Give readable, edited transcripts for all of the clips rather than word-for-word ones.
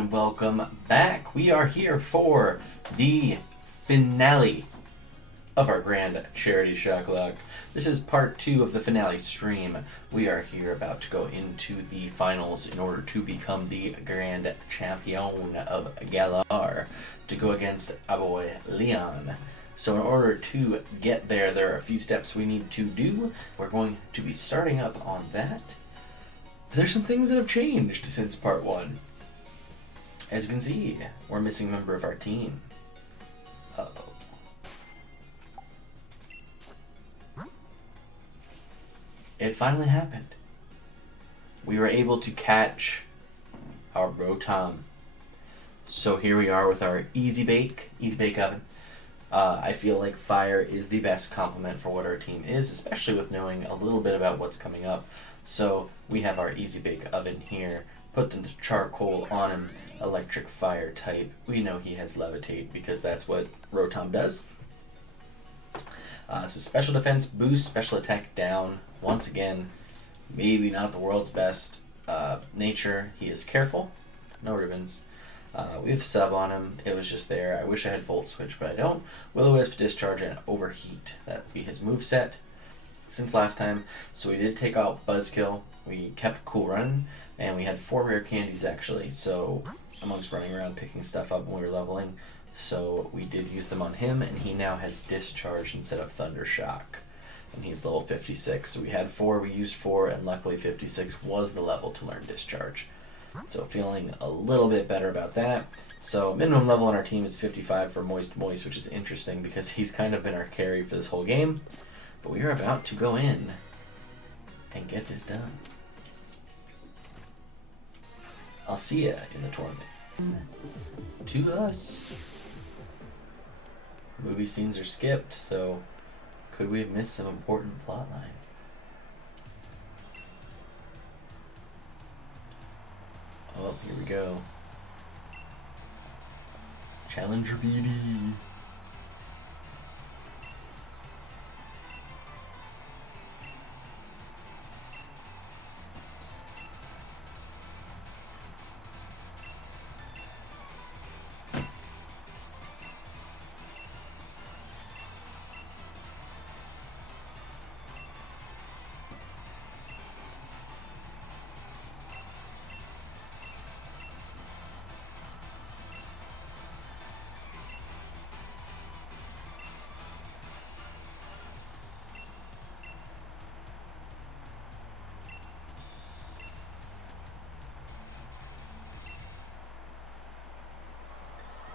and welcome back. We are here for the finale of our grand charity Shocklocke. This is part 2 of the finale stream. We are here about to go into the finals in order to become the grand champion of Galar to go against our boy Leon. So in order to get there, there are a few steps we need to do. We're going to be starting up on that. There's some things that have changed since part 1. As you can see, we're a missing member of our team. Uh-oh. It finally happened. We were able to catch our Rotom. So here we are with our easy bake oven. I feel like fire is the best complement for what our team is, especially with knowing a little bit about what's coming up. So we have our easy bake oven here. Put the charcoal on him, electric fire type. We know he has levitate because that's what Rotom does. So special defense boost, special attack down. Once again, maybe not the world's best nature. He is careful. No ribbons. We have sub on him. It was just there. I wish I had Volt Switch, but I don't. Will-O-Wisp, Discharge, and Overheat. That would be his moveset since last time. So we did take out Buzzkill. We kept Cool Run, and we had 4 rare candies actually. So amongst running around picking stuff up when we were leveling. So we did use them on him, and he now has Discharge instead of Thunder Shock. And he's level 56. So we had 4, we used 4, and luckily 56 was the level to learn Discharge. So feeling a little bit better about that. So minimum level on our team is 55 for Moist, which is interesting because he's kind of been our carry for this whole game. But we are about to go in and get this done. I'll see ya in the tournament. To us. Movie scenes are skipped, so could we have missed some important plotline? Oh, here we go. Challenger BD.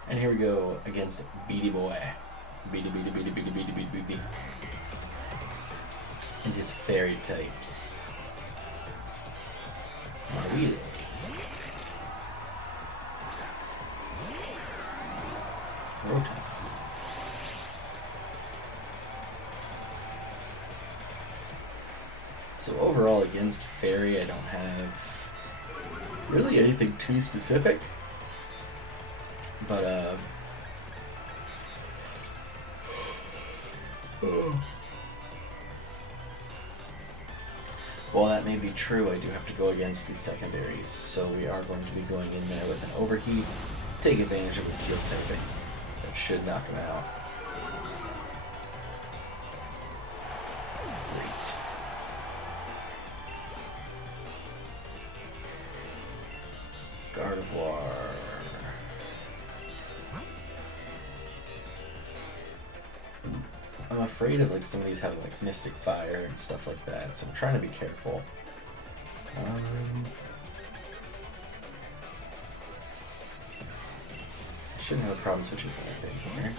And here we go against Beady Boy. Beady. And his fairy types. Marile. Rotom. So overall against fairy I don't have really anything too specific. But, while that may be true, I do have to go against these secondaries. So we are going to be going in there with an Overheat, take advantage of the Steel typing. That should knock him out. Great. Gardevoir. I'm afraid of like some of these have like Mystic Fire and stuff like that, so I'm trying to be careful. I shouldn't have a problem switching anything here.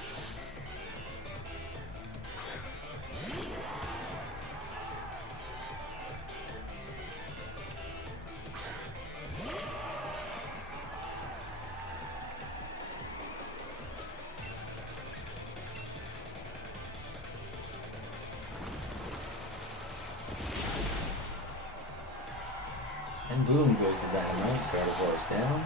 And boom goes the dynamite. Gardevoir's down.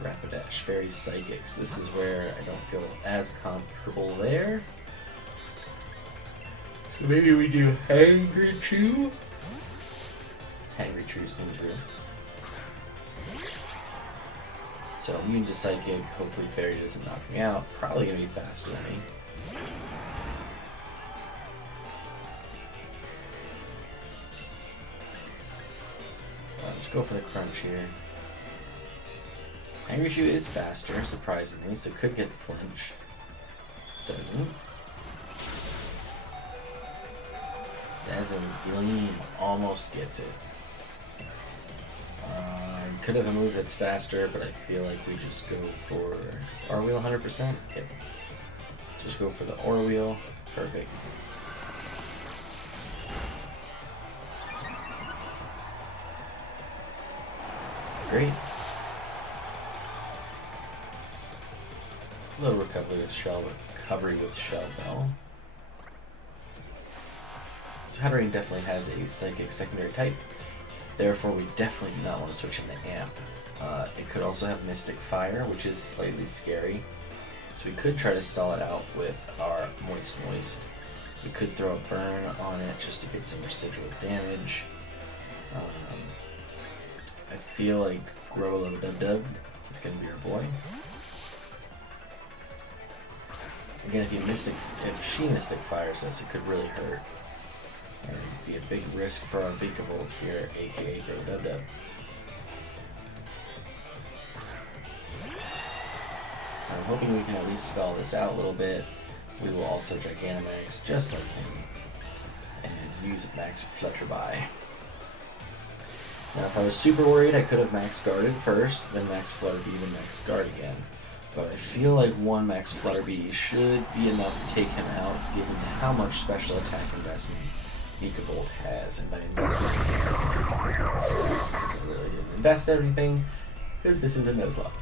Rapidash, Fairy Psychics. This is where I don't feel as comfortable there. So maybe we do Handkerchief? true, seems true. So immune to psychic, hopefully fairy doesn't knock me out. Probably gonna be faster than me. Let's go for the crunch here. Angry Shoot is faster, surprisingly, so could get the flinch. Doesn't. Dazzling Gleam almost gets it. Could have a move that's faster, but I feel like we just go for... Is R Wheel 100%? Yep. Just go for the R Wheel. Perfect. Great. A little recovery with Shell Bell. So Hatterene definitely has a psychic secondary type. Therefore, we definitely do not want to switch into Amp. It could also have Mystic Fire, which is slightly scary. So we could try to stall it out with our Moist. We could throw a Burn on it just to get some residual damage. I feel like Growlo Dub Dub is going to be our boy. Again, if she Mystic Fires us, it could really hurt. And it'd be a big risk for our Vikavolt here, aka Grow Dub Dub. I'm hoping we can at least stall this out a little bit. We will also Gigantamax just like him and use Max Flutterby. Now if I was super worried, I could have Max Guarded first, then Max Flutterby, then Max Guard again. But I feel like one Max Flutterby should be enough to take him out, given how much special attack investment Vikavolt has. And by investment, because I really didn't invest everything, because this is a Nuzlocke.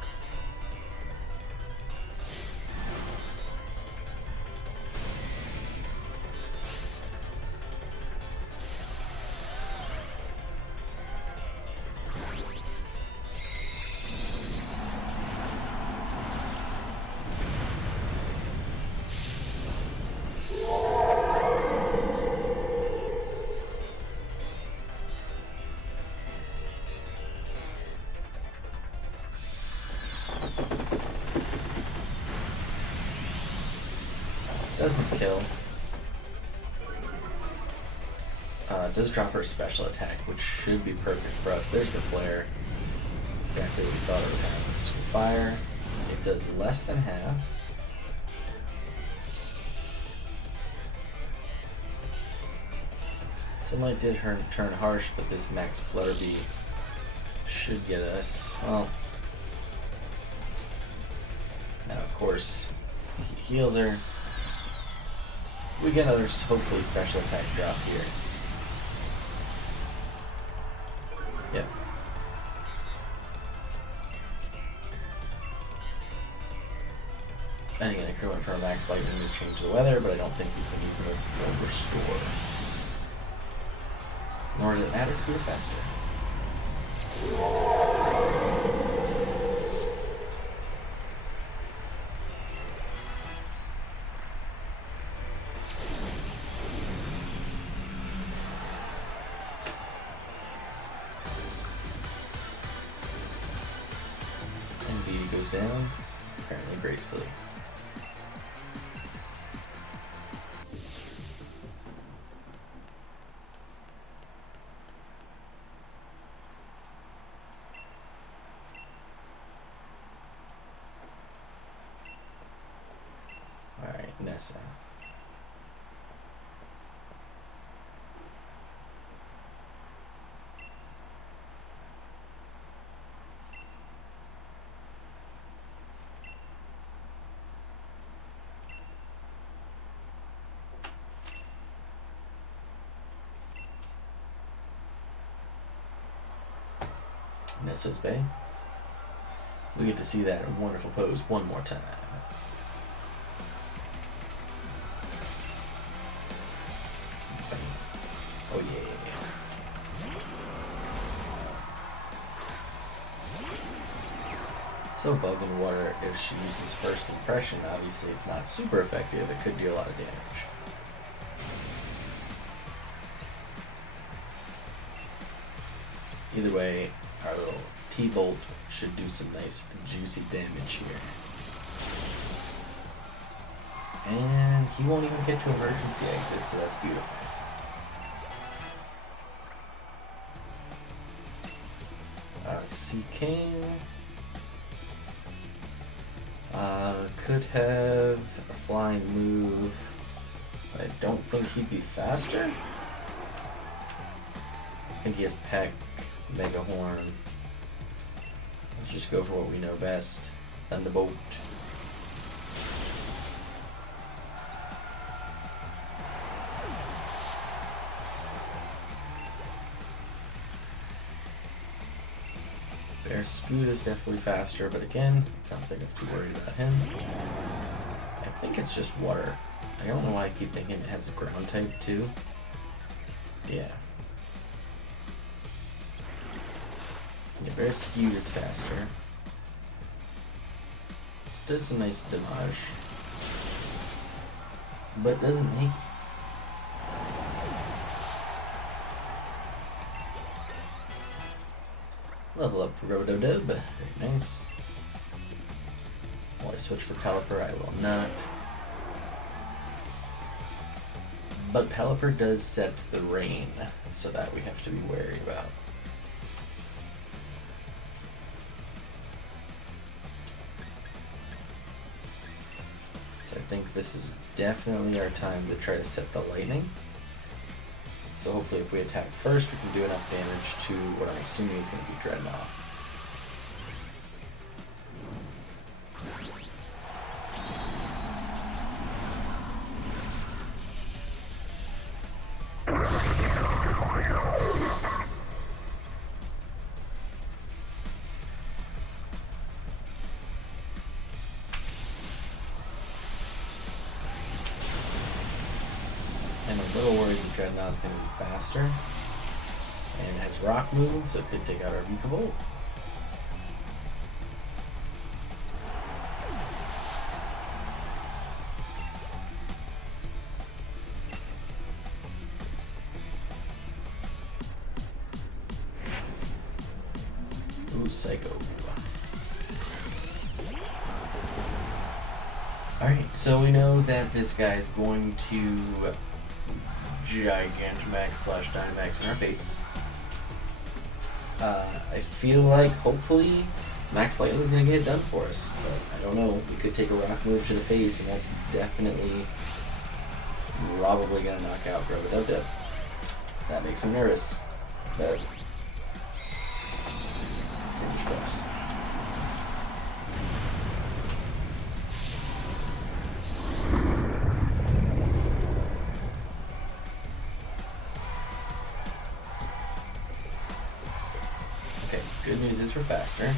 Doesn't kill. Does drop her special attack, which should be perfect for us. There's the flare. Exactly what we thought it would have. Mystical Fire. It does less than half. Sunlight did turn harsh, but this Max Flutterby should get us. Well, now of course he heals her. We get another hopefully special attack drop here. Yep. And again, I could have went for a Max Lightning to change the weather, but I don't think he's going to use no Restore. Nor does it matter because we're faster. Goes down, apparently gracefully. Alright, Nessa. Nessa's Bay. We get to see that wonderful pose one more time. Oh yeah. So Bug in Water, if she uses First Impression, obviously it's not super effective. It could do a lot of damage. Either way, our little T-Bolt should do some nice juicy damage here. And he won't even get to emergency exit, so that's beautiful. Sea King could have a flying move. I don't think he'd be faster. I think he has Peck, Mega Horn. Let's just go for what we know best. Thunderbolt. Bear Scoot is definitely faster, but again, I don't think I'm too worried about him. I think it's just water. I don't know why I keep thinking it has a ground type too. Yeah. Yeah, Bear Scoot is faster. Does some nice damage. But doesn't he? Level up for Rub-a-Dub-Dub. Very nice. Will I switch for Pelipper? I will not. But Pelipper does set the rain, so that we have to be wary about. So I think this is definitely our time to try to set the lightning. So hopefully if we attack first, we can do enough damage to what I'm assuming is going to be Dreadnought. I'm a little worried that Dreadnought is going to be faster. And it has rock movement, so it could take out our Vikavolt. Ooh, Psycho. Alright, so we know that this guy is going to Gigantamax / Dynamax in our face. I feel like hopefully Max Lightning is going to get it done for us, but I don't know. We could take a rock move to the face, and that's definitely probably going to knock out Rub-a-Dub-Dub. That makes me nervous, but fingers crossed. Good news is we're faster.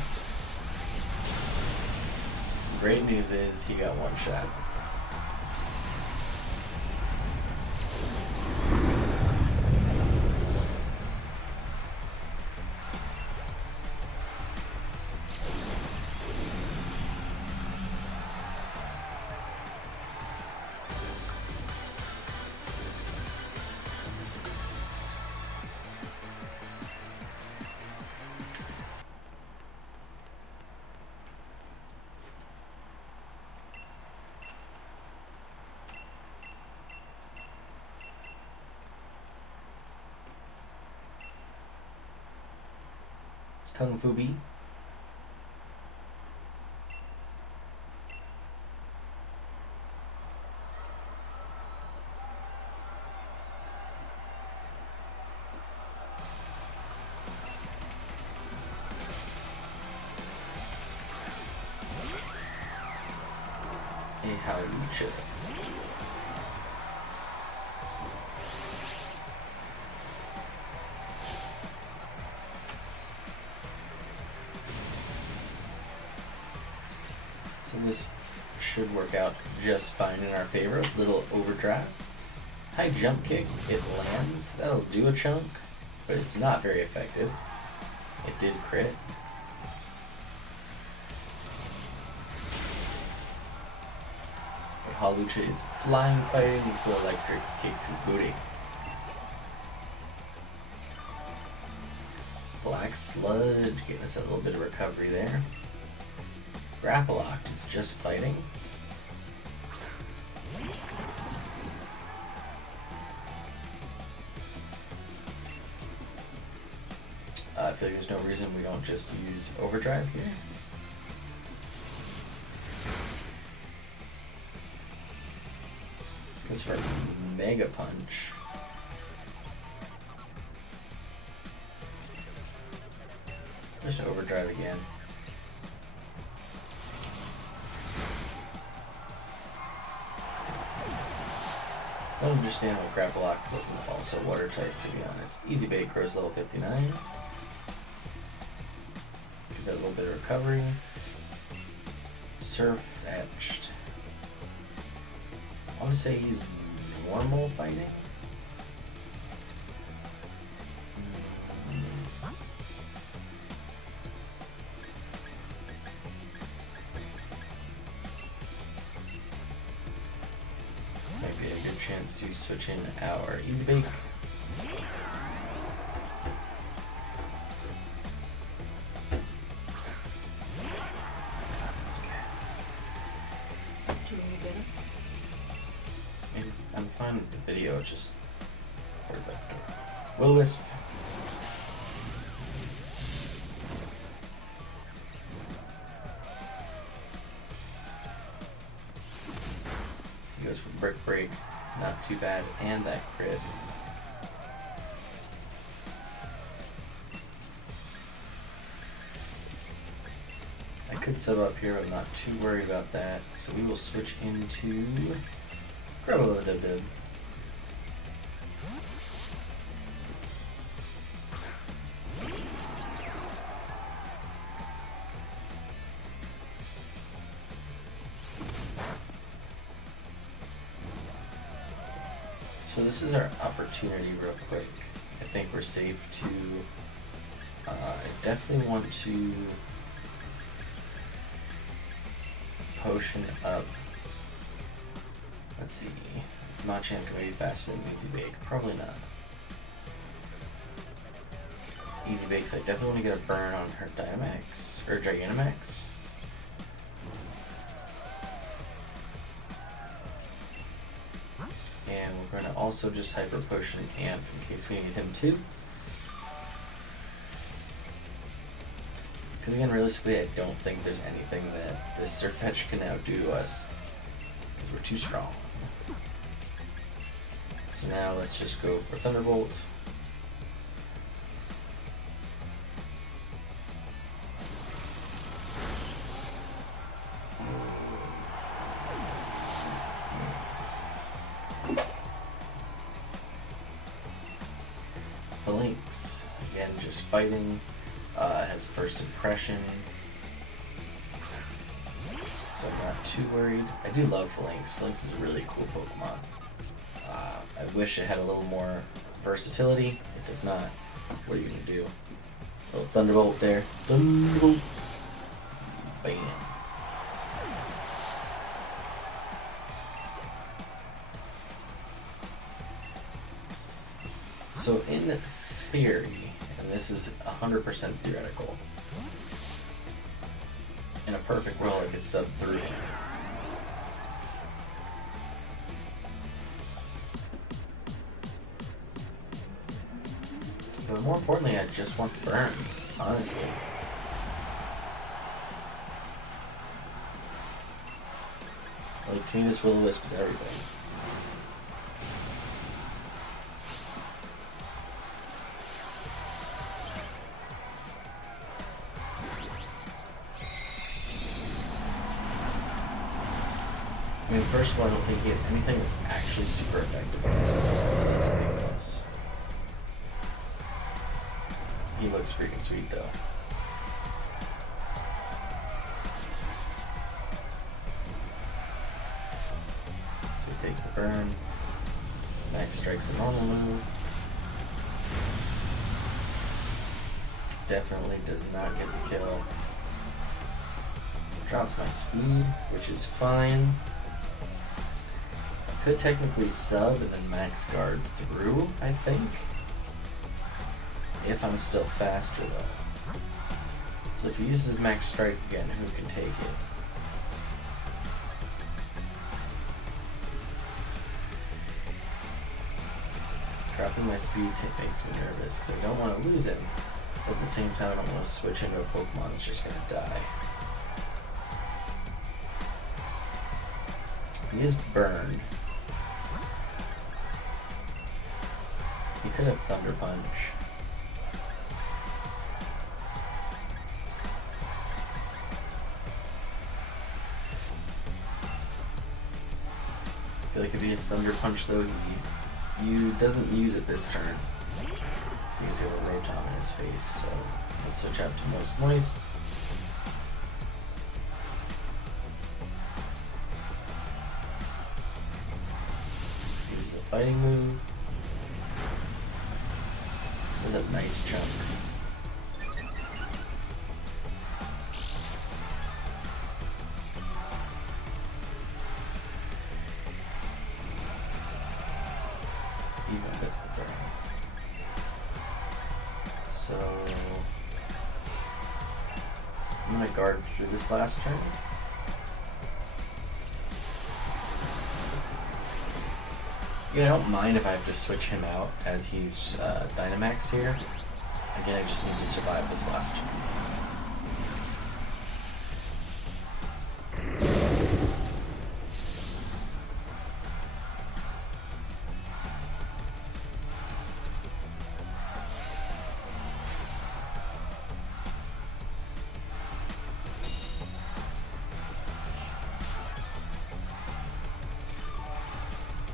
Great news is he got one shot. Kung Fu Bee. A Howlucha. So this should work out just fine in our favor. Little overdraft. High jump kick. It lands. That'll do a chunk, but it's not very effective. It did crit. But Hawlucha is flying, fighting, so electric kicks his booty. Black Sludge, getting us a little bit of recovery there. Shocklocke is just fighting. I feel like there's no reason we don't just use Overdrive here. Goes for Mega Punch. Just Overdrive again. I don't understand why Shocklocke wasn't also water type, to be honest. Easy Bait grows level 59. Get a little bit of recovery. Surf Etched. I want to say he's normal fighting. Might be a good chance to switch in our Easy Bake. I'm fine with the video, it's just hard about the door. Will-O-Wisp. He goes for Brick Break, not too bad, and that crit. I could sub up here, but I'm not too worried about that, so we will switch into grab a little dib. So this is our opportunity real quick. I think we're safe to, I definitely want to potion up. Let's see, is Machamp going to be faster than Easy Bake? Probably not. Easy Bake, so I definitely want to get a burn on her Dynamax, or Gigantamax. And we're going to also just Hyper Potion Amp in case we need him too. Because again, realistically, I don't think there's anything that this Surfetch can outdo to us. Because we're too strong. So now let's just go for Thunderbolt. Phalanx, again, just fighting, has first impression, so I'm not too worried. I do love Phalanx. Phalanx is a really cool Pokemon. I wish it had a little more versatility. It does not. What are you going to do? A little Thunderbolt there. Thunderbolt. Bam. So in theory, and this is 100% theoretical, in a perfect world I could sub through him. But more importantly, I just want to burn, honestly. Like, to me this Will-O-Wisp is everything. I mean, first of all, I don't think he has anything that's actually super effective against him, so that's a big plus. He looks freaking sweet, though. So he takes the burn. Max strikes a normal move. Definitely does not get the kill. Drops my speed, which is fine. Could technically sub and then max guard through, I think. If I'm still faster though. So if he uses max strike again, who can take it? Dropping my speed makes me nervous because I don't want to lose him, but at the same time I don't want to switch into a Pokemon that's just going to die. He is burned. He could have Thunder Punch. I feel like if he hits Thunder Punch though, he doesn't use it this turn. He's got a Rotom in his face, so let's switch out to Most Moist. Use a fighting move. That's a nice chunk. Even with the burn. So I'm gonna guard through this last turn. Yeah, I don't mind if I have to switch him out as he's Dynamax here. Again, I just need to survive this last turn.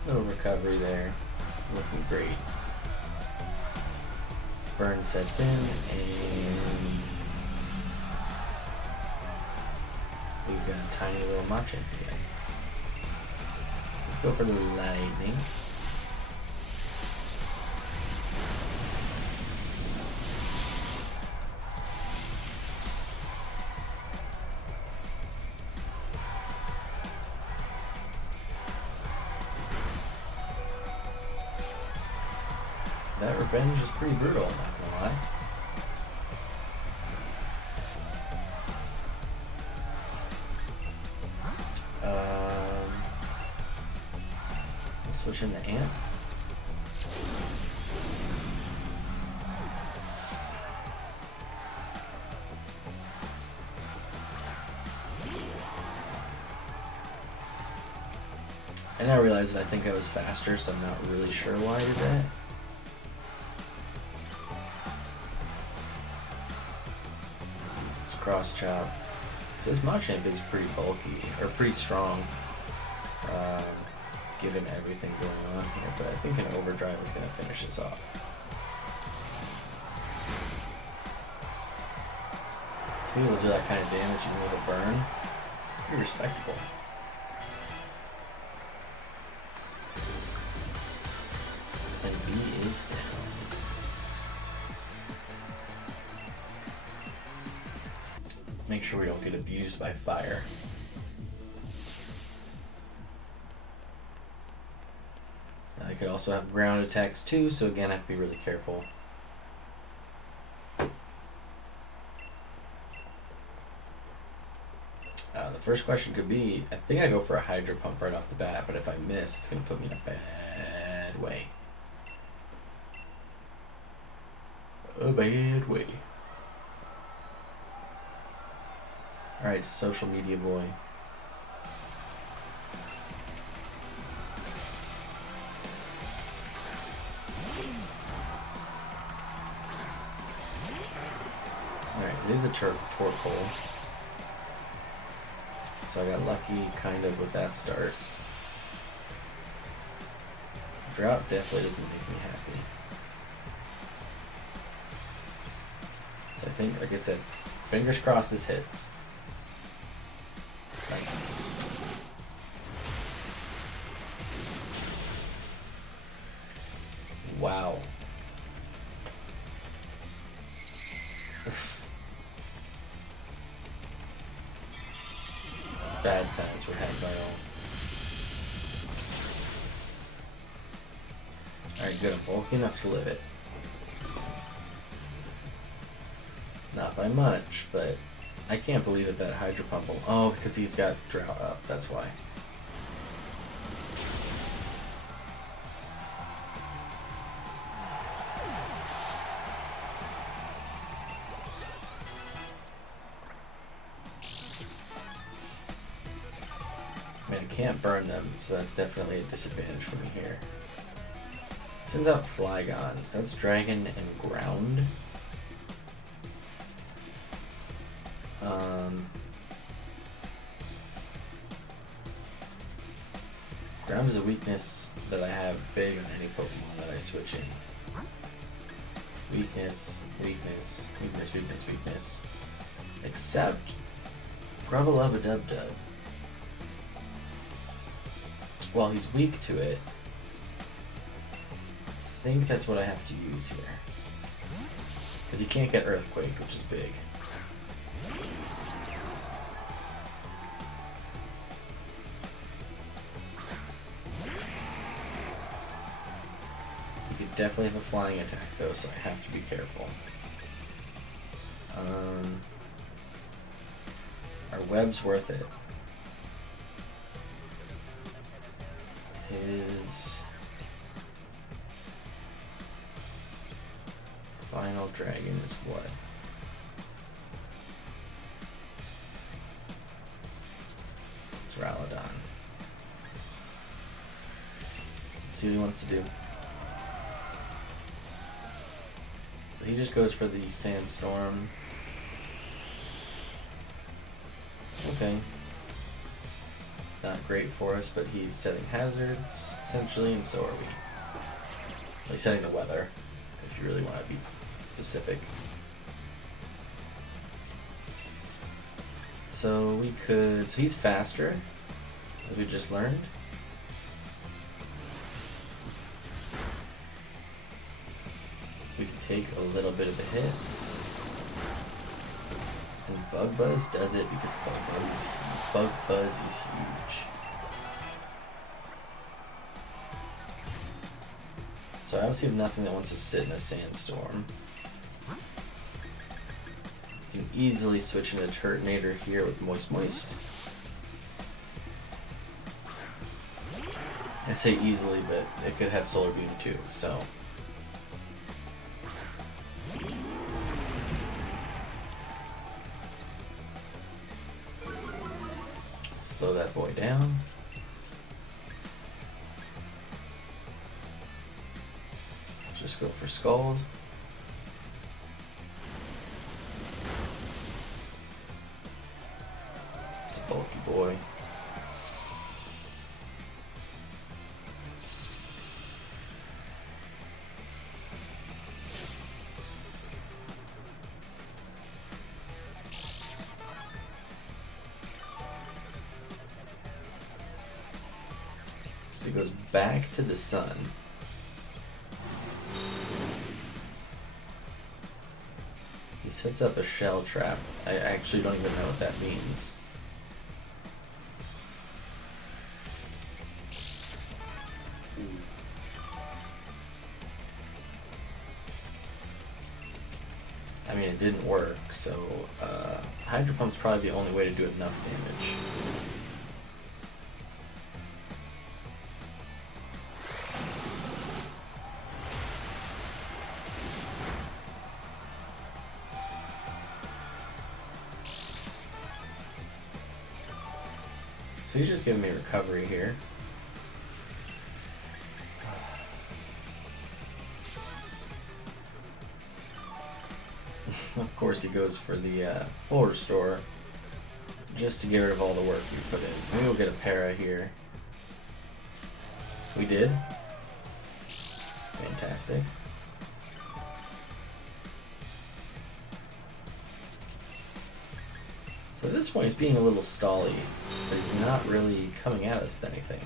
Little recovery there, looking great. Burn sets in, and we've got a tiny little Machamp here. Let's go for the lightning. That revenge is pretty brutal, I'm not gonna lie. Let's switch into Ant. And I realized that I think I was faster, so I'm not really sure why I did that. Cross chop. So this Machamp is pretty bulky, or pretty strong, given everything going on here, but I think an Overdrive is going to finish this off. To be able to do that kind of damage even with a burn, pretty respectable. And B is down. Make sure we don't get abused by fire. I could also have ground attacks too, so again I have to be really careful. The first question could be, I think I go for a Hydro Pump right off the bat, but if I miss, it's going to put me in a bad way. A bad way. Alright, social media boy. Alright, it is a Torkoal. So I got lucky kind of with that start. Drought definitely doesn't make me happy. So I think, like I said, fingers crossed this hits. Nice. Wow. Bad times were had by all. Alright, good. I'm bulky enough to live it. Not by much, but I can't believe that that Hydro Pump will... Oh, because he's got Drought up, that's why. I mean, I can't burn them, so that's definitely a disadvantage for me here. Sends out Flygons. That's Dragon and Ground. Ground is a weakness that I have big on any Pokemon that I switch in. Weakness, weakness, weakness, weakness, weakness. Except Grubba-Lubba-Dub-Dub. While he's weak to it, I think that's what I have to use here. Because he can't get Earthquake, which is big. He could definitely have a flying attack though, so I have to be careful. Our web's worth it. His final dragon is what? It's Ralladon. Let's see what he wants to do. So he just goes for the Sandstorm. Okay. Not great for us, but he's setting hazards, essentially, and so are we. He's setting the weather, if you really want to be specific. So we could... So he's faster, as we just learned. We can take a little bit of a hit. And Bug Buzz does it because Bug Buzz is huge. So I obviously have nothing that wants to sit in a Sandstorm. You can easily switch into Turtonator here with Moist Moist. I say easily, but it could have Solar Beam too, so... Slow that boy down. Just go for Scald. It's a bulky boy. So he goes back to the sun. He sets up a shell trap. I actually don't even know what that means. I mean, it didn't work, so Hydro Pump's probably the only way to do enough damage. So he's just giving me recovery here. Of course he goes for the full restore, just to get rid of all the work we put in. So maybe we'll get a para here. We did. Fantastic. So at this point he's being a little stally, but he's not really coming at us with anything.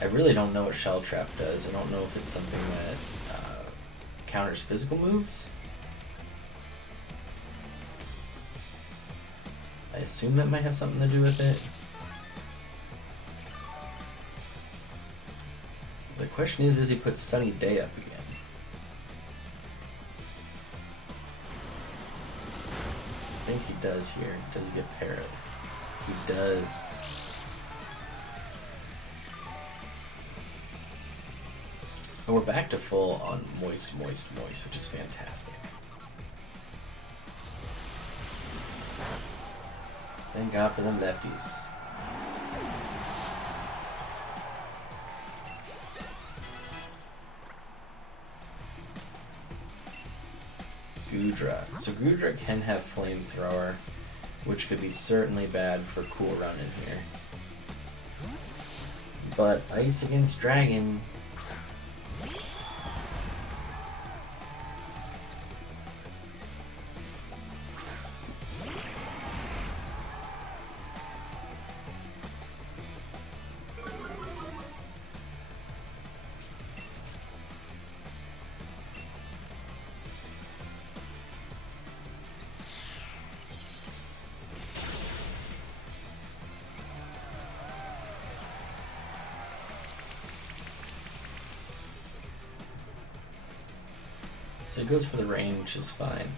I really don't know what Shell Trap does. I don't know if it's something that counters physical moves. I assume that might have something to do with it. The question is he put Sunny Day up again? think he does here. Does he get parried? He does. And we're back to full on moist, moist, moist, which is fantastic. Thank God for them lefties. Goodra. So Goodra can have Flamethrower, which could be certainly bad for Cool Run in here. But Ice against Dragon. So it goes for the rain, which is fine.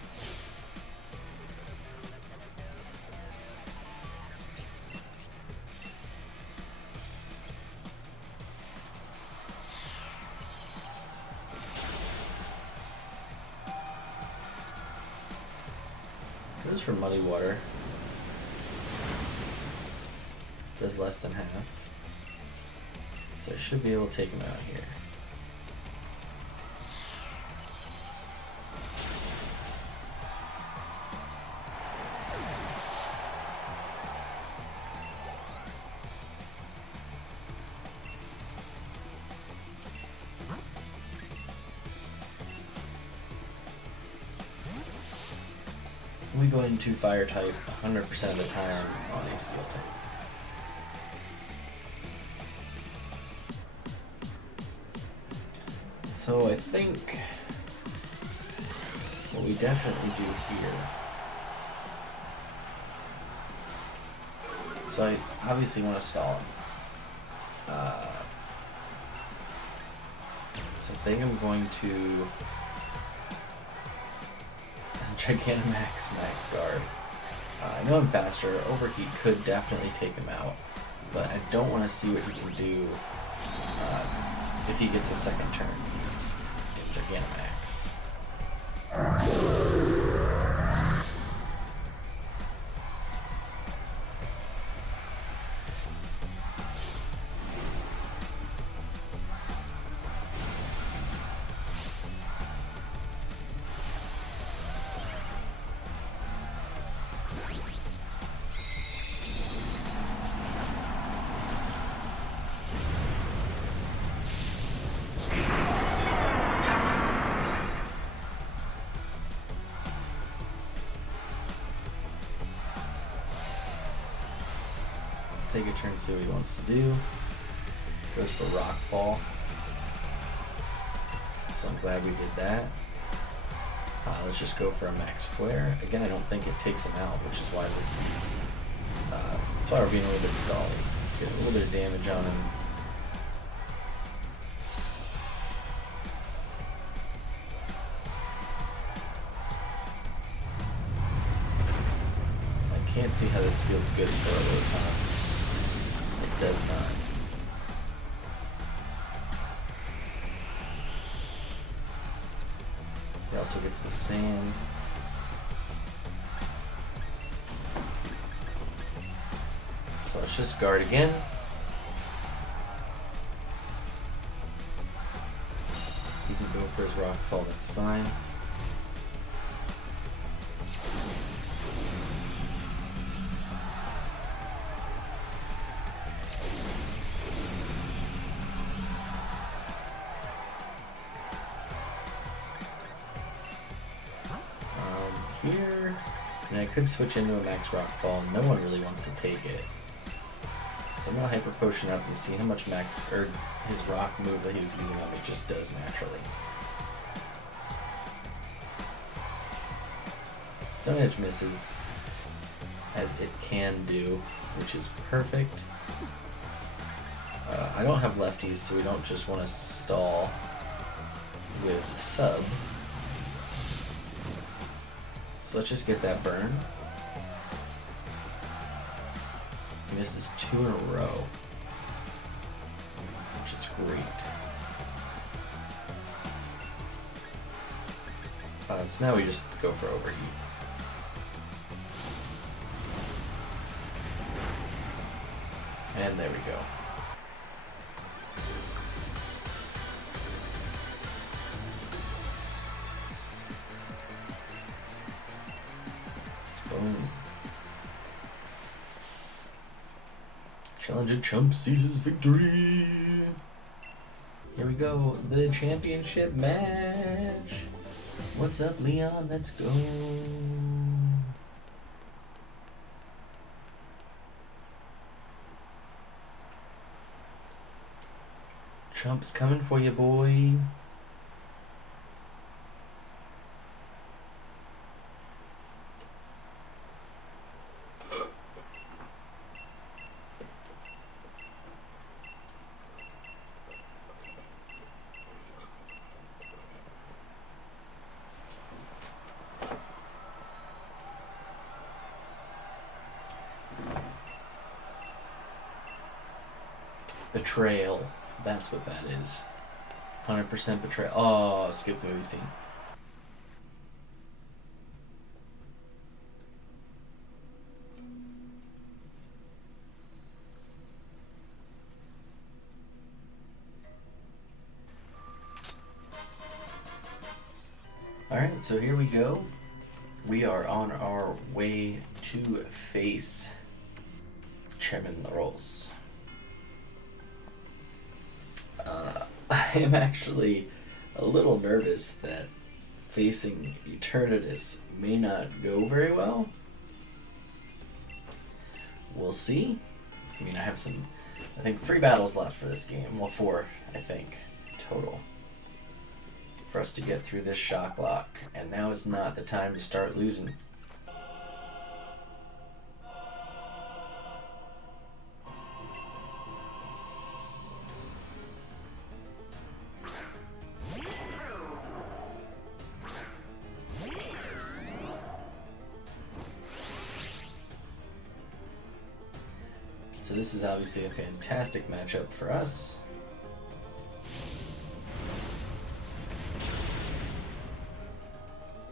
Goes for Muddy Water. Does less than half. So I should be able to take him out here. We go into Fire type 100% of the time on a Steel type. So I think what we definitely do here. So I obviously want to stall him. So I think I'm going to Gigantamax Max Guard. I know I'm faster. Overheat could definitely take him out, but I don't want to see what he can do if he gets a second turn in Gigantamax. Take a turn, see what he wants to do. Goes for Rockfall. So I'm glad we did that. Let's just go for a Max Flare. Again, I don't think it takes him out, which is why this is. That's why we're being a little bit stally. Let's get a little bit of damage on him. I can't see how this feels good for a little time. Does not. He also gets the sand. So let's just guard again. He can go for his Rockfall, that's fine. Here, and I could switch into a Max Rockfall. No one really wants to take it. So I'm gonna Hyper Potion up and see how much Max, or his rock move that he was using on me just does naturally. Stone Edge misses, as it can do, which is perfect. I don't have lefties, so we don't just want to stall with sub. So let's just get that burn. He misses 2 in a row, which is great. So now we just go for overheat. And there we go. Boom. Challenger Chump seizes victory. Here we go, the championship match. What's up, Leon? Let's go. Chump's coming for you, boy. Betrayal. That's what that is. 100% betrayal. Oh, skip movie scene. Alright, so here we go. We are on our way to face Chairman Rolls. I am actually a little nervous that facing Eternatus may not go very well. We'll see. I mean, I have I think 3 battles left for this game. Well, 4, I think, total. For us to get through this Shocklocke. And now is not the time to start losing. So this is obviously a fantastic matchup for us.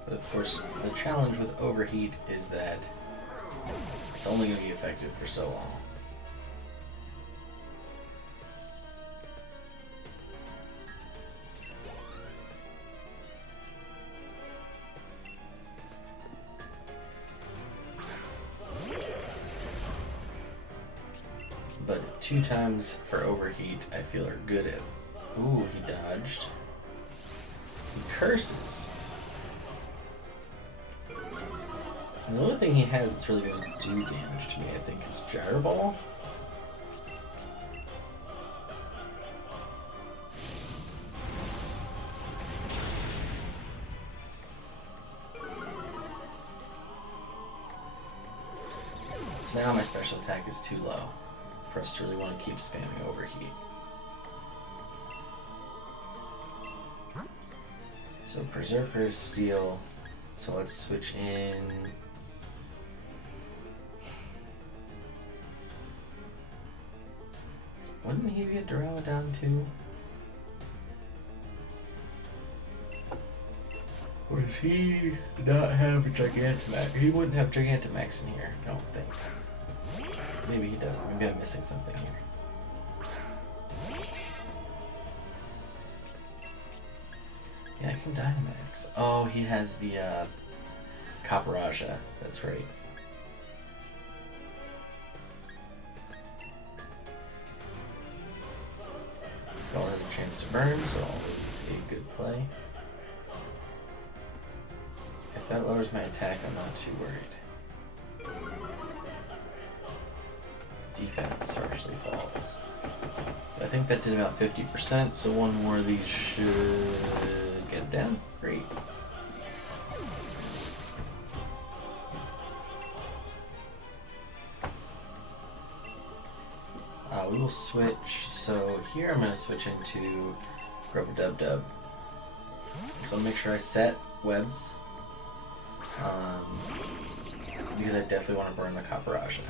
But of course, the challenge with overheat is that it's only going to be effective for so long. But 2 times for overheat, I feel are good at. Ooh, he dodged. He curses. And the only thing he has that's really going to do damage to me, I think, is Gyro Ball. So now my special attack is too low for us to really want to keep spamming overheat. So Berserker's Steel. So let's switch in. Wouldn't he be a Duraludon too? Or does he not have a Gigantamax? He wouldn't have Gigantamax in here, I don't think. Maybe he does. Maybe I'm missing something here. Yeah, I can Dynamax. Oh, he has the Caparajah. That's right. Skull has a chance to burn, so always a good play. If that lowers my attack, I'm not too worried. Defense harshly falls. I think that did about 50%, so 1 more of these should get it down. Great. We will switch. So here I'm going to switch into Rub-a-Dub-Dub. So I'll make sure I set webs. Because I definitely want to burn the Caparajah.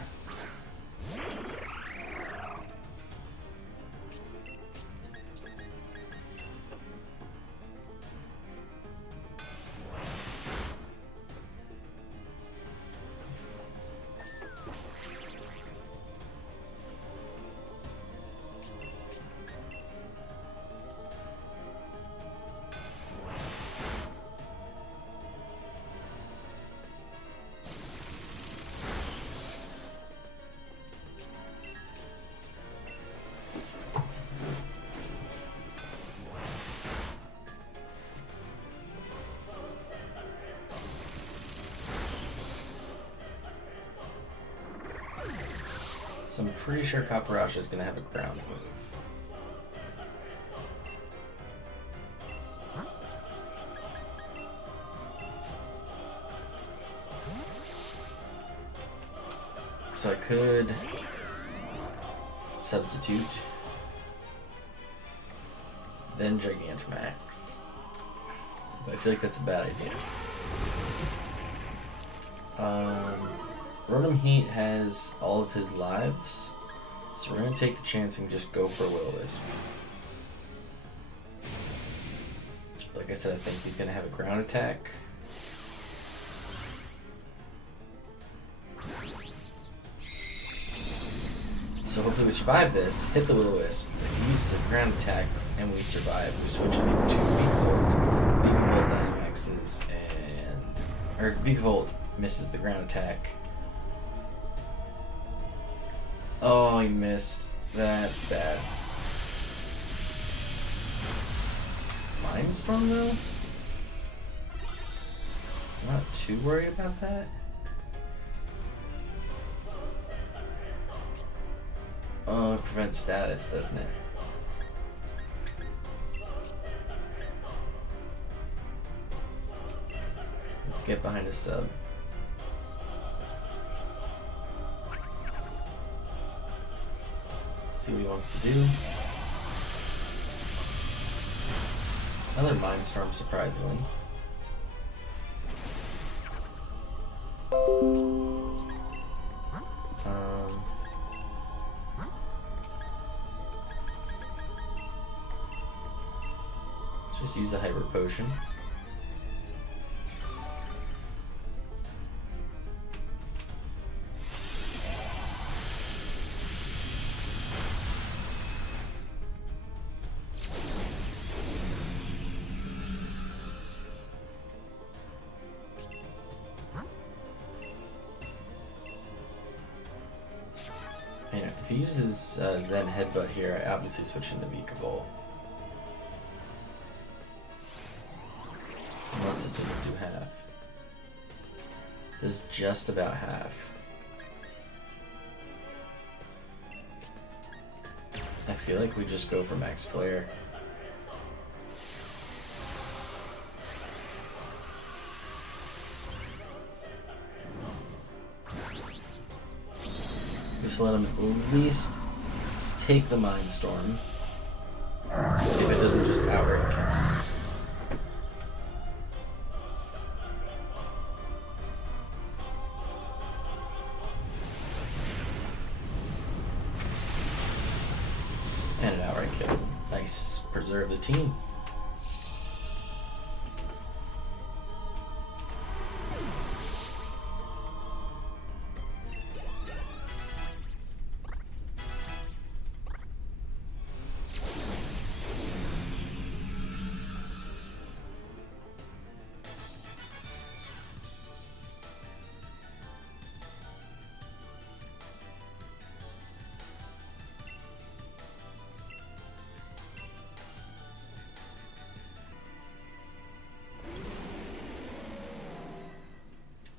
So I'm pretty sure Kaparasha is going to have a ground move. So I could substitute, then Gigantamax. But I feel like that's a bad idea. Rotom Heat has all of his lives, so we're going to take the chance and just go for Will-O-Wisp. Like I said, I think he's going to have a ground attack. So hopefully we survive this, hit the Will-O-Wisp. If he uses a ground attack and we survive, we switch into 2 Vikavolt. Vikavolt Dynamaxes and... or Vikavolt misses the ground attack. Oh, he missed. That's bad. Mindstorm though? I'm not too worried about that. Oh, it prevents status, doesn't it? Let's get behind a sub. See what he wants to do. Another Mindstorm, surprisingly. Let's just use a Hyper Potion. If he uses Zen Headbutt here, I obviously switch into Vikavolt. Unless this doesn't do half. Does just about half. I feel like we just go for Max Flare. Just let him at least take the Mindstorm. If it doesn't just outright kill. And it outright kills him. Nice. Preserve the team.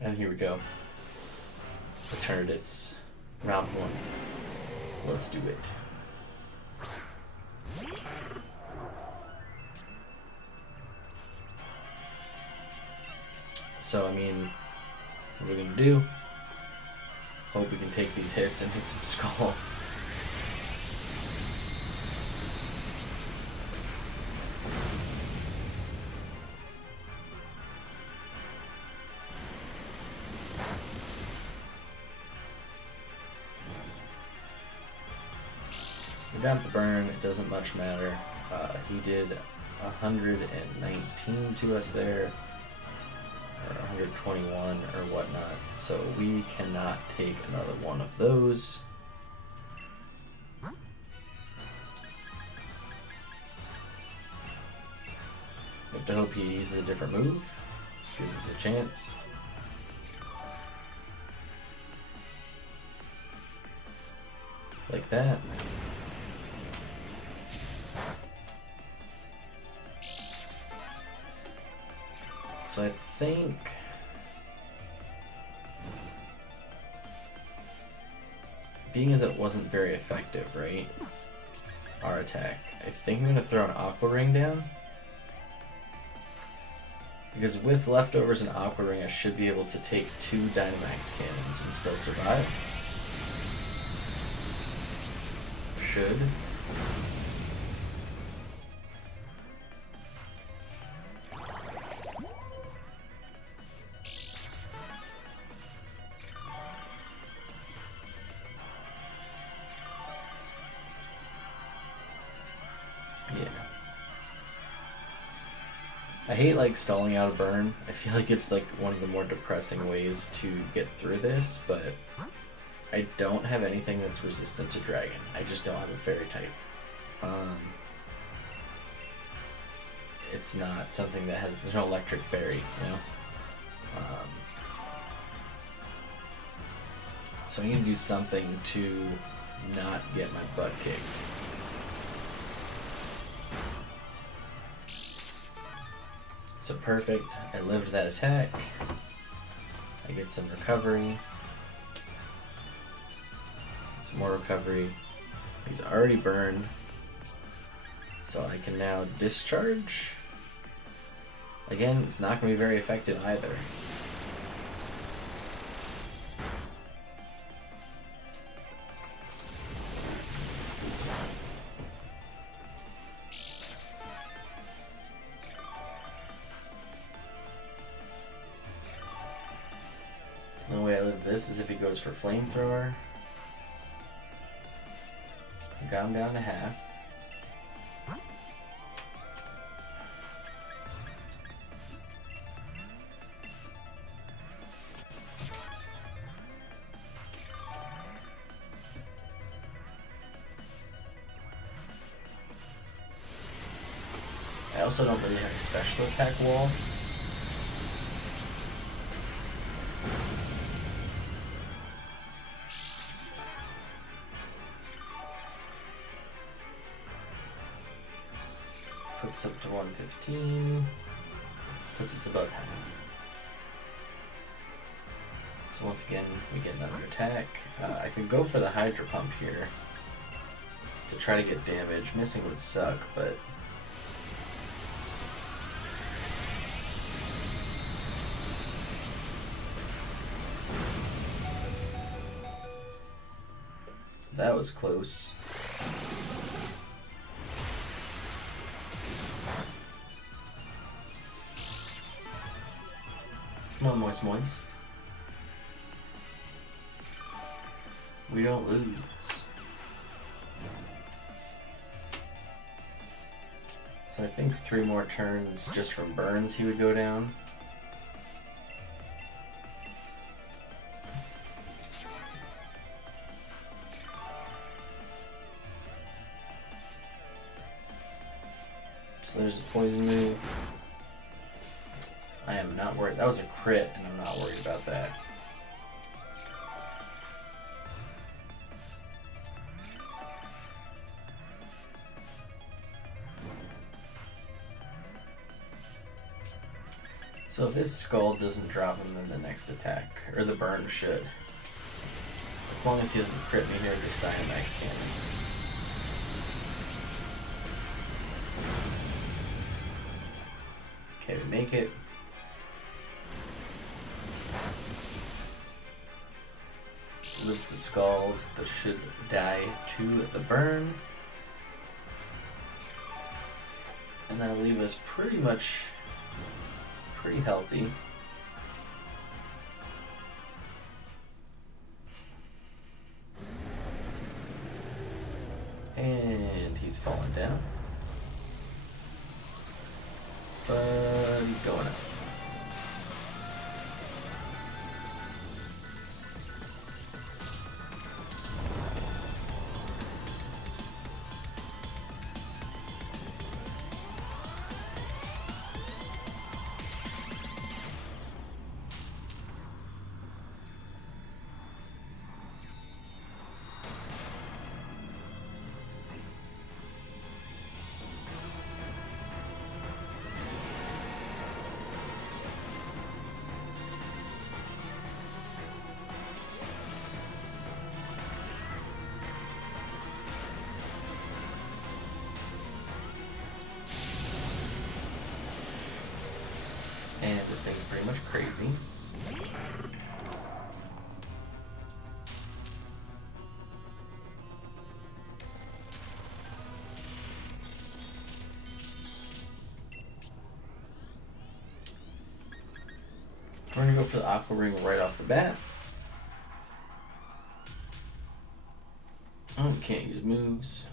And here we go. Eternatus, round 1. Let's do it. So, I mean, what are we gonna do? Hope we can take these hits and hit some skulls. We got the burn, it doesn't much matter. He did 119 to us there, or 121 or whatnot, so we cannot take another one of those. We have to hope he uses a different move, gives us a chance. Like that. So I think being as it wasn't very effective, right? Our attack. I think I'm gonna throw an Aqua Ring down. Because with leftovers and Aqua Ring, I should be able to take 2 Dynamax cannons and still survive. Should. Yeah. I hate like stalling out a burn. I feel like it's like one of the more depressing ways to get through this, but I don't have anything that's resistant to dragon. I just don't have a fairy type. It's not something that has, there's no electric fairy, you know? So I need to do something to not get my butt kicked. So perfect, I lived that attack. I get some recovery. Some more recovery. He's already burned. So I can now discharge. Again, it's not going to be very effective either. The way I live this is if he goes for flamethrower. Got him down to half. I also don't really have a special attack wall. Puts up to 115. Puts us above half. So once again, we get another attack. I could go for the Hydro Pump here to try to get damage. Missing would suck, but that was close. Come on, moist, moist. We don't lose. So I think 3 more turns just from burns he would go down. So there's a poison move. I am not worried. That was a crit, and I'm not worried about that. So if this skull doesn't drop him in the next attack, or the burn should. As long as he doesn't crit me here, this Dynamax cannon. Okay, we make it. Lives the Scald, but should die to the burn. And that'll leave us pretty healthy. And he's falling down. But he's going up. This thing's pretty much crazy. We're gonna go for the Aqua Ring right off the bat. Oh, we can't use moves.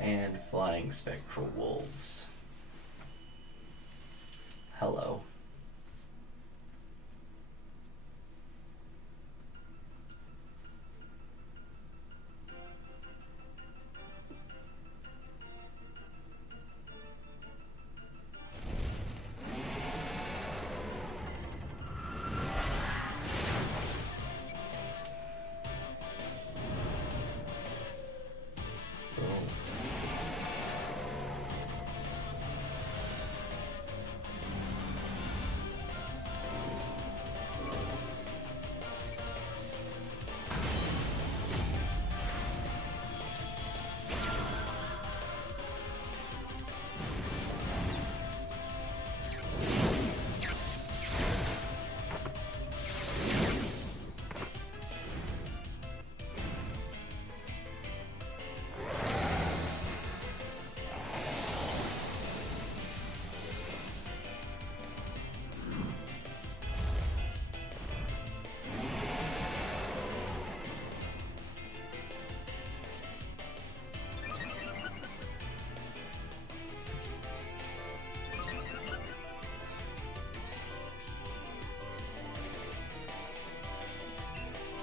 And flying spectral wolves. Hello.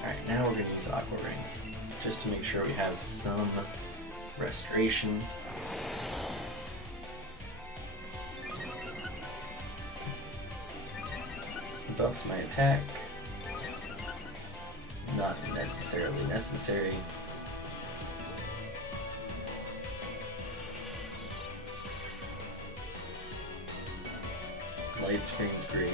Alright, now we're going to use Aqua Ring, just to make sure we have some restoration. Buffs my attack. Not necessarily necessary. Light screen's great.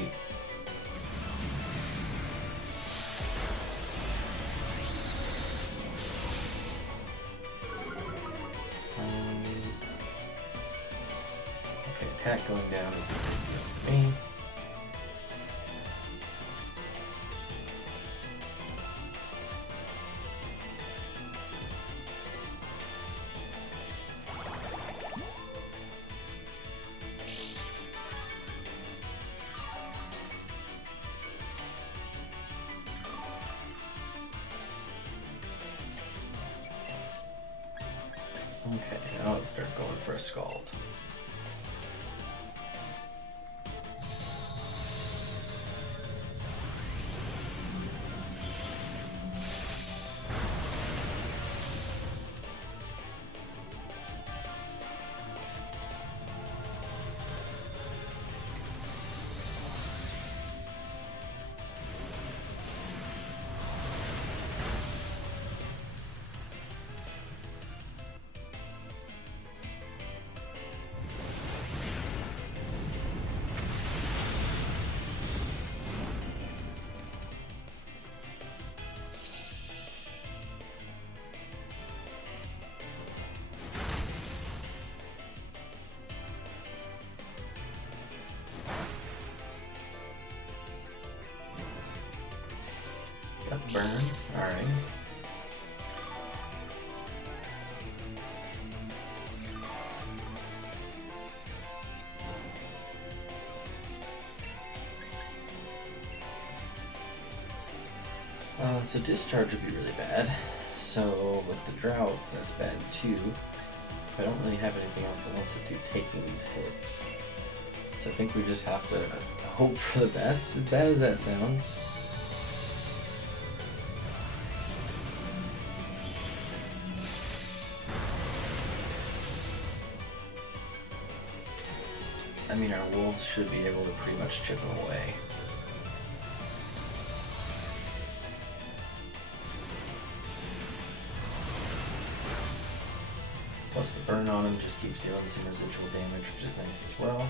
Okay, attack going down is for me. Okay, now let's start going for a Scald. Got the burn, alright. So discharge would be really bad. So with the drought, that's bad too. I don't really have anything else that wants to do taking these hits. So I think we just have to hope for the best, as bad as that sounds. I mean, our wolves should be able to pretty much chip them away. Plus the burn on him just keeps dealing some residual damage, which is nice as well.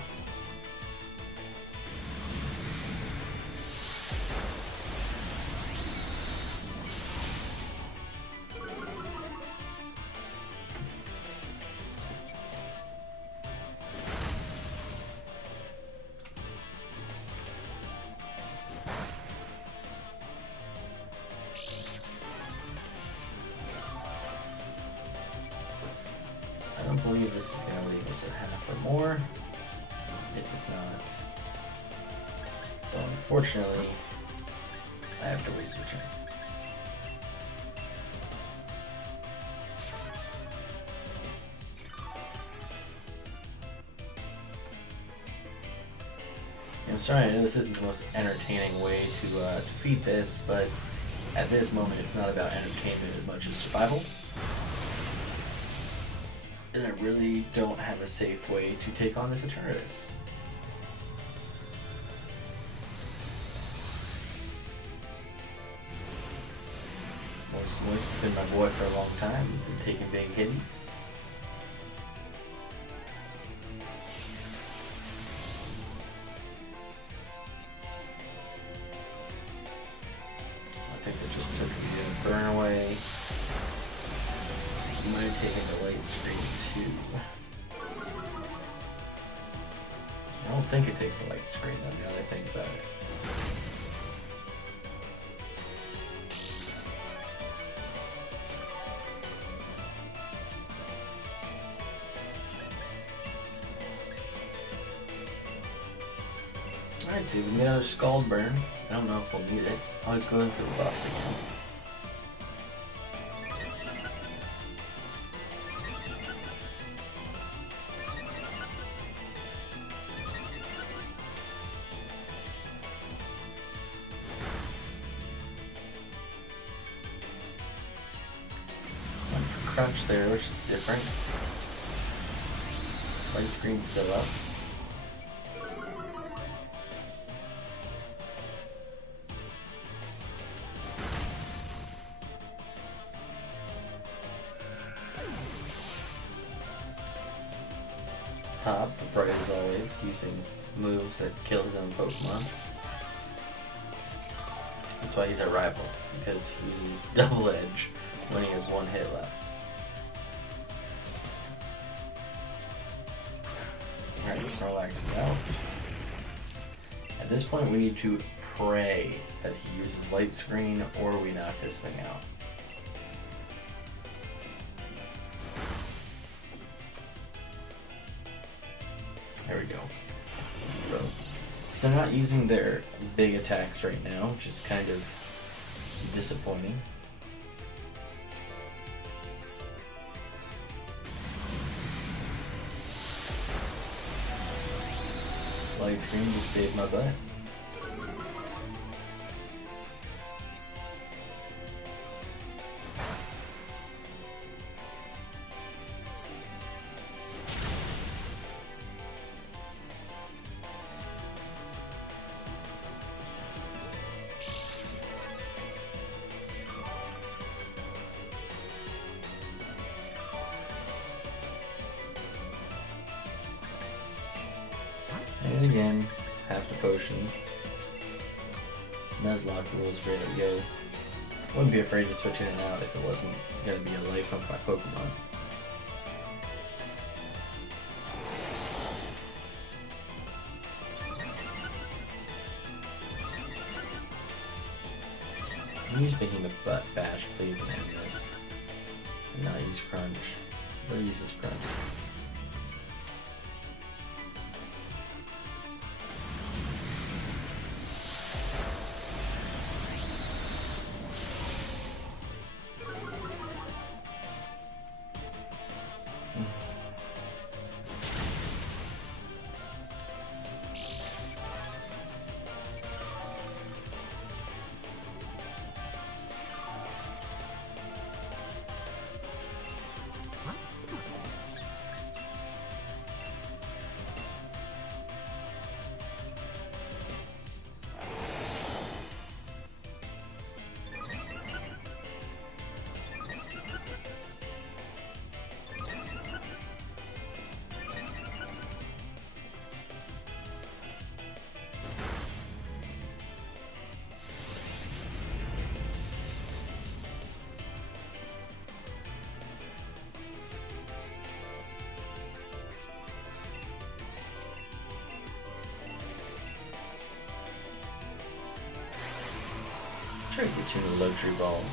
I don't believe this is going to leave us at half or more. It does not. So unfortunately, I have to waste a turn. I'm sorry, I know this isn't the most entertaining way to defeat this, but at this moment it's not about entertainment as much as survival. And I really don't have a safe way to take on this Eternatus. Moist has been my boy for a long time. Been taking big hits. I think they just took the burn away. Might have taken the light screen too. I don't think it takes the light screen though, now that I think about it. Alright, see, we need another Scald Burn. I don't know if we'll need it. Always going for the buffs again. Went for Crunch there, which is different. Light screen's still up. Top, upright as always, using moves that kill his own Pokemon. That's why he's our rival, because he uses Double Edge when he has one hit left. Alright, Snorlax is out. At this point we need to pray that he uses Light Screen or we knock this thing out. There we go. So they're not using their big attacks right now, which is kind of disappointing. Light Screen just saved my butt. And again, half the potion. Nuzlocke rules ready to go. Wouldn't be afraid to switch in and out if it wasn't going to be a life of my Pokemon. Use Behemoth Bash, please, and end this. And not use Crunch. Or use this Crunch. Try to get you in a luxury ball.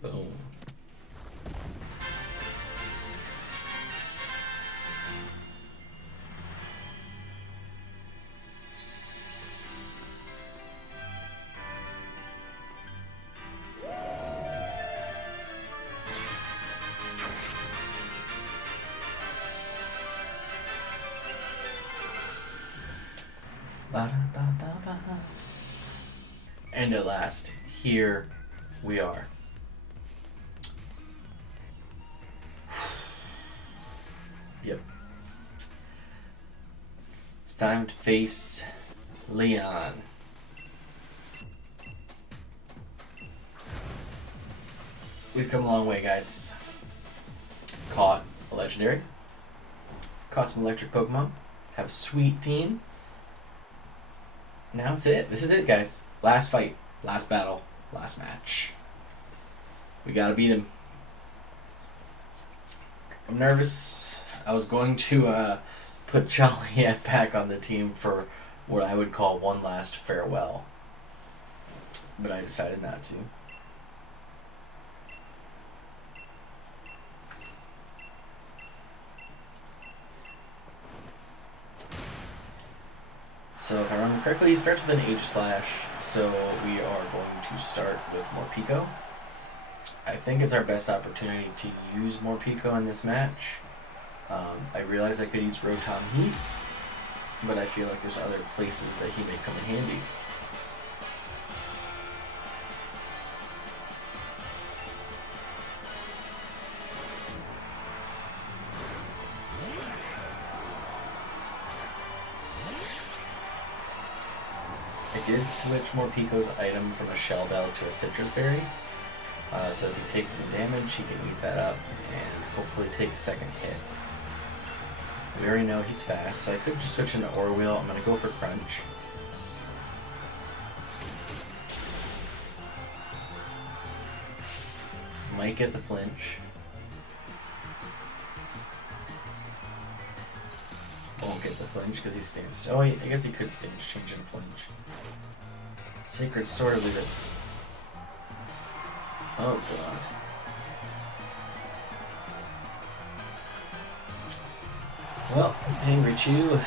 Boom. Ba-da-ba-ba-ba. And at last, here we are. Yep. It's time to face Leon. We've come a long way, guys. Caught a legendary. Caught some electric Pokemon. Have a sweet team. Now it's it. This is it, guys. Last fight. Last battle. Last match. We gotta beat him. I'm nervous. I was going to put Joliet back on the team for what I would call one last farewell. But I decided not to. So if I remember correctly, he starts with an Aegislash, so we are going to start with Morpeko. I think it's our best opportunity to use Morpeko in this match. I realize I could use Rotom Heat, but I feel like there's other places that he may come in handy. I did switch Morpeko's item from a Shell Bell to a Citrus Berry. So if he takes some damage, he can eat that up and hopefully take a second hit. We already know he's fast, so I could just switch into Orwheel. I'm going to go for Crunch. Might get the flinch. Won't get the flinch because he stands. Oh, I guess he could change and flinch. Sacred Sword, I believe it's. Oh god. Well, Angry Chew.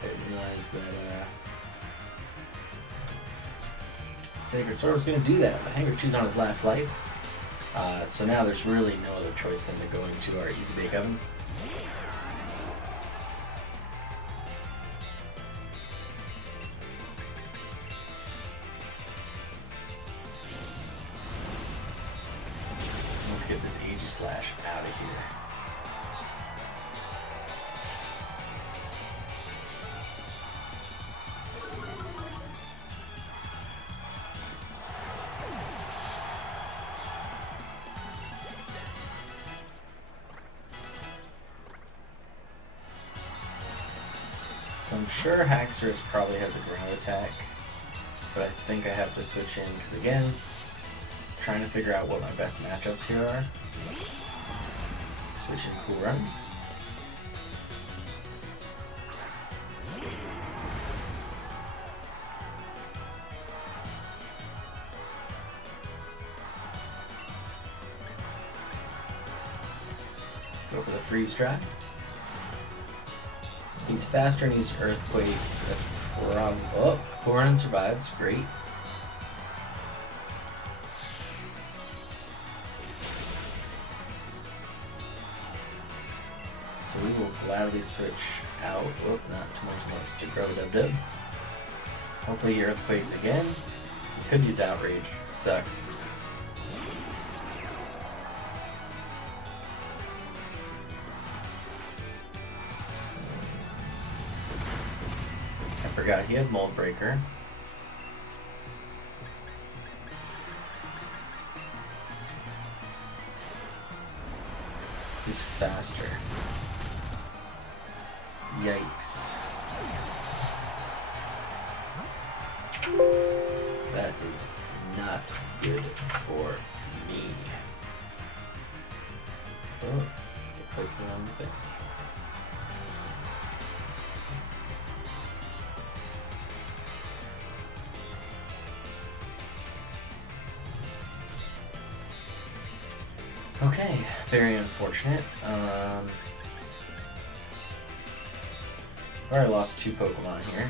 I didn't realize that Sacred Sword was going to do that, but Angry Chew's on his last life. So now there's really no other choice than to go into our Easy Bake Oven. Let's get this Aegislash out of here. So I'm sure Haxorus probably has a ground attack, but I think I have to switch in because again, trying to figure out what my best matchups here are. Switch in Cool Run. Go for the Freeze Dry. He's faster and he's Earthquake. Oh, Cool Run survives. Great. So we will gladly switch out. Oh, not too much to Grub-a-Dub-Dub. Hopefully he Earthquakes again. He could use Outrage. Suck. forgot he had Mold Breaker. He's faster. Yikes. That is not good for me. Oh, I clicked the wrong thing. Okay, very unfortunate. I've already lost 2 Pokemon here.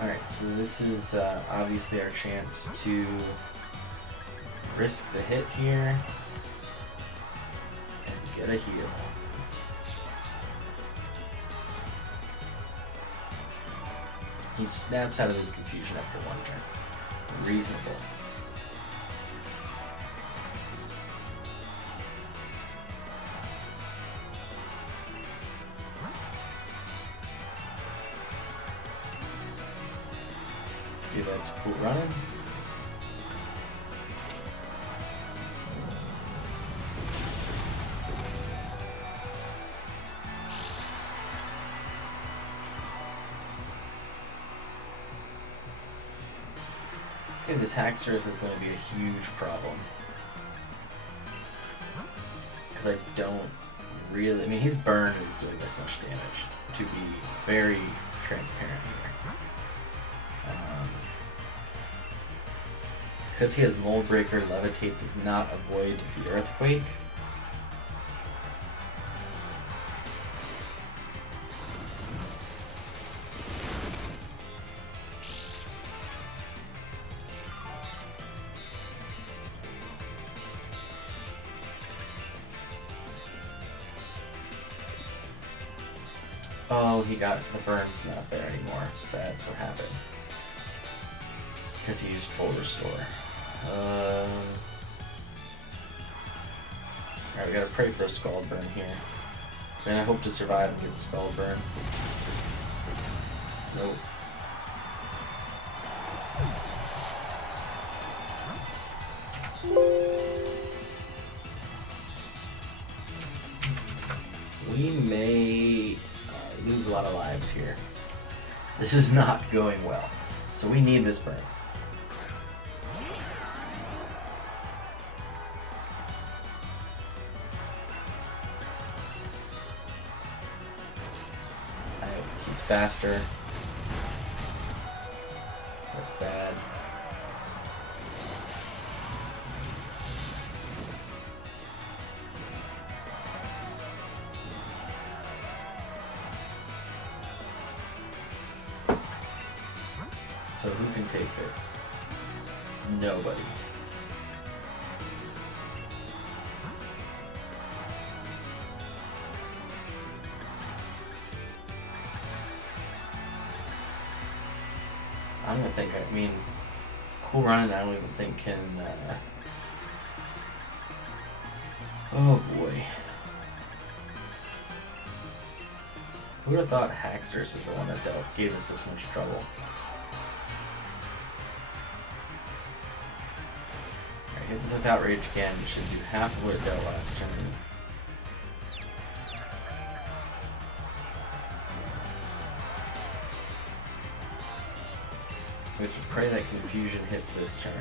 Alright, so this is obviously our chance to risk the hit here and get a heal. He snaps out of his confusion after 1 turn. Reasonable. Okay, that's cool running. Okay, this Haxorus is going to be a huge problem. Because I don't really... I mean, he's burned and he's doing this much damage. To be very transparent here. Because he has Mold Breaker, Levitate does not avoid the Earthquake. Oh, he got the burn's not there anymore. That's what happened. Because he used full restore. Alright, we gotta pray for a Scald Burn here. And I hope to survive and get the Scald Burn. Nope. We may lose a lot of lives here. This is not going well. So we need this burn. He's faster. That's bad. So who can take this? Nobody. I don't think, I mean, Cool Running I don't even think can, oh boy. Who would have thought Haxorus is the one that gave us this much trouble? Alright, hits us with Outrage again, which should do half of what it dealt last turn. We have to pray that Confusion hits this turn.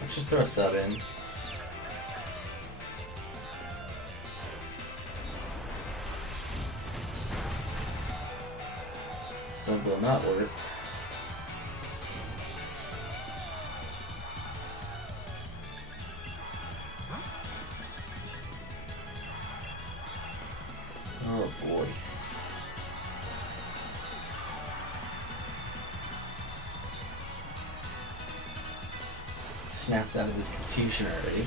Let's just throw a sub in. Sub will not work. snaps out of his confusion already.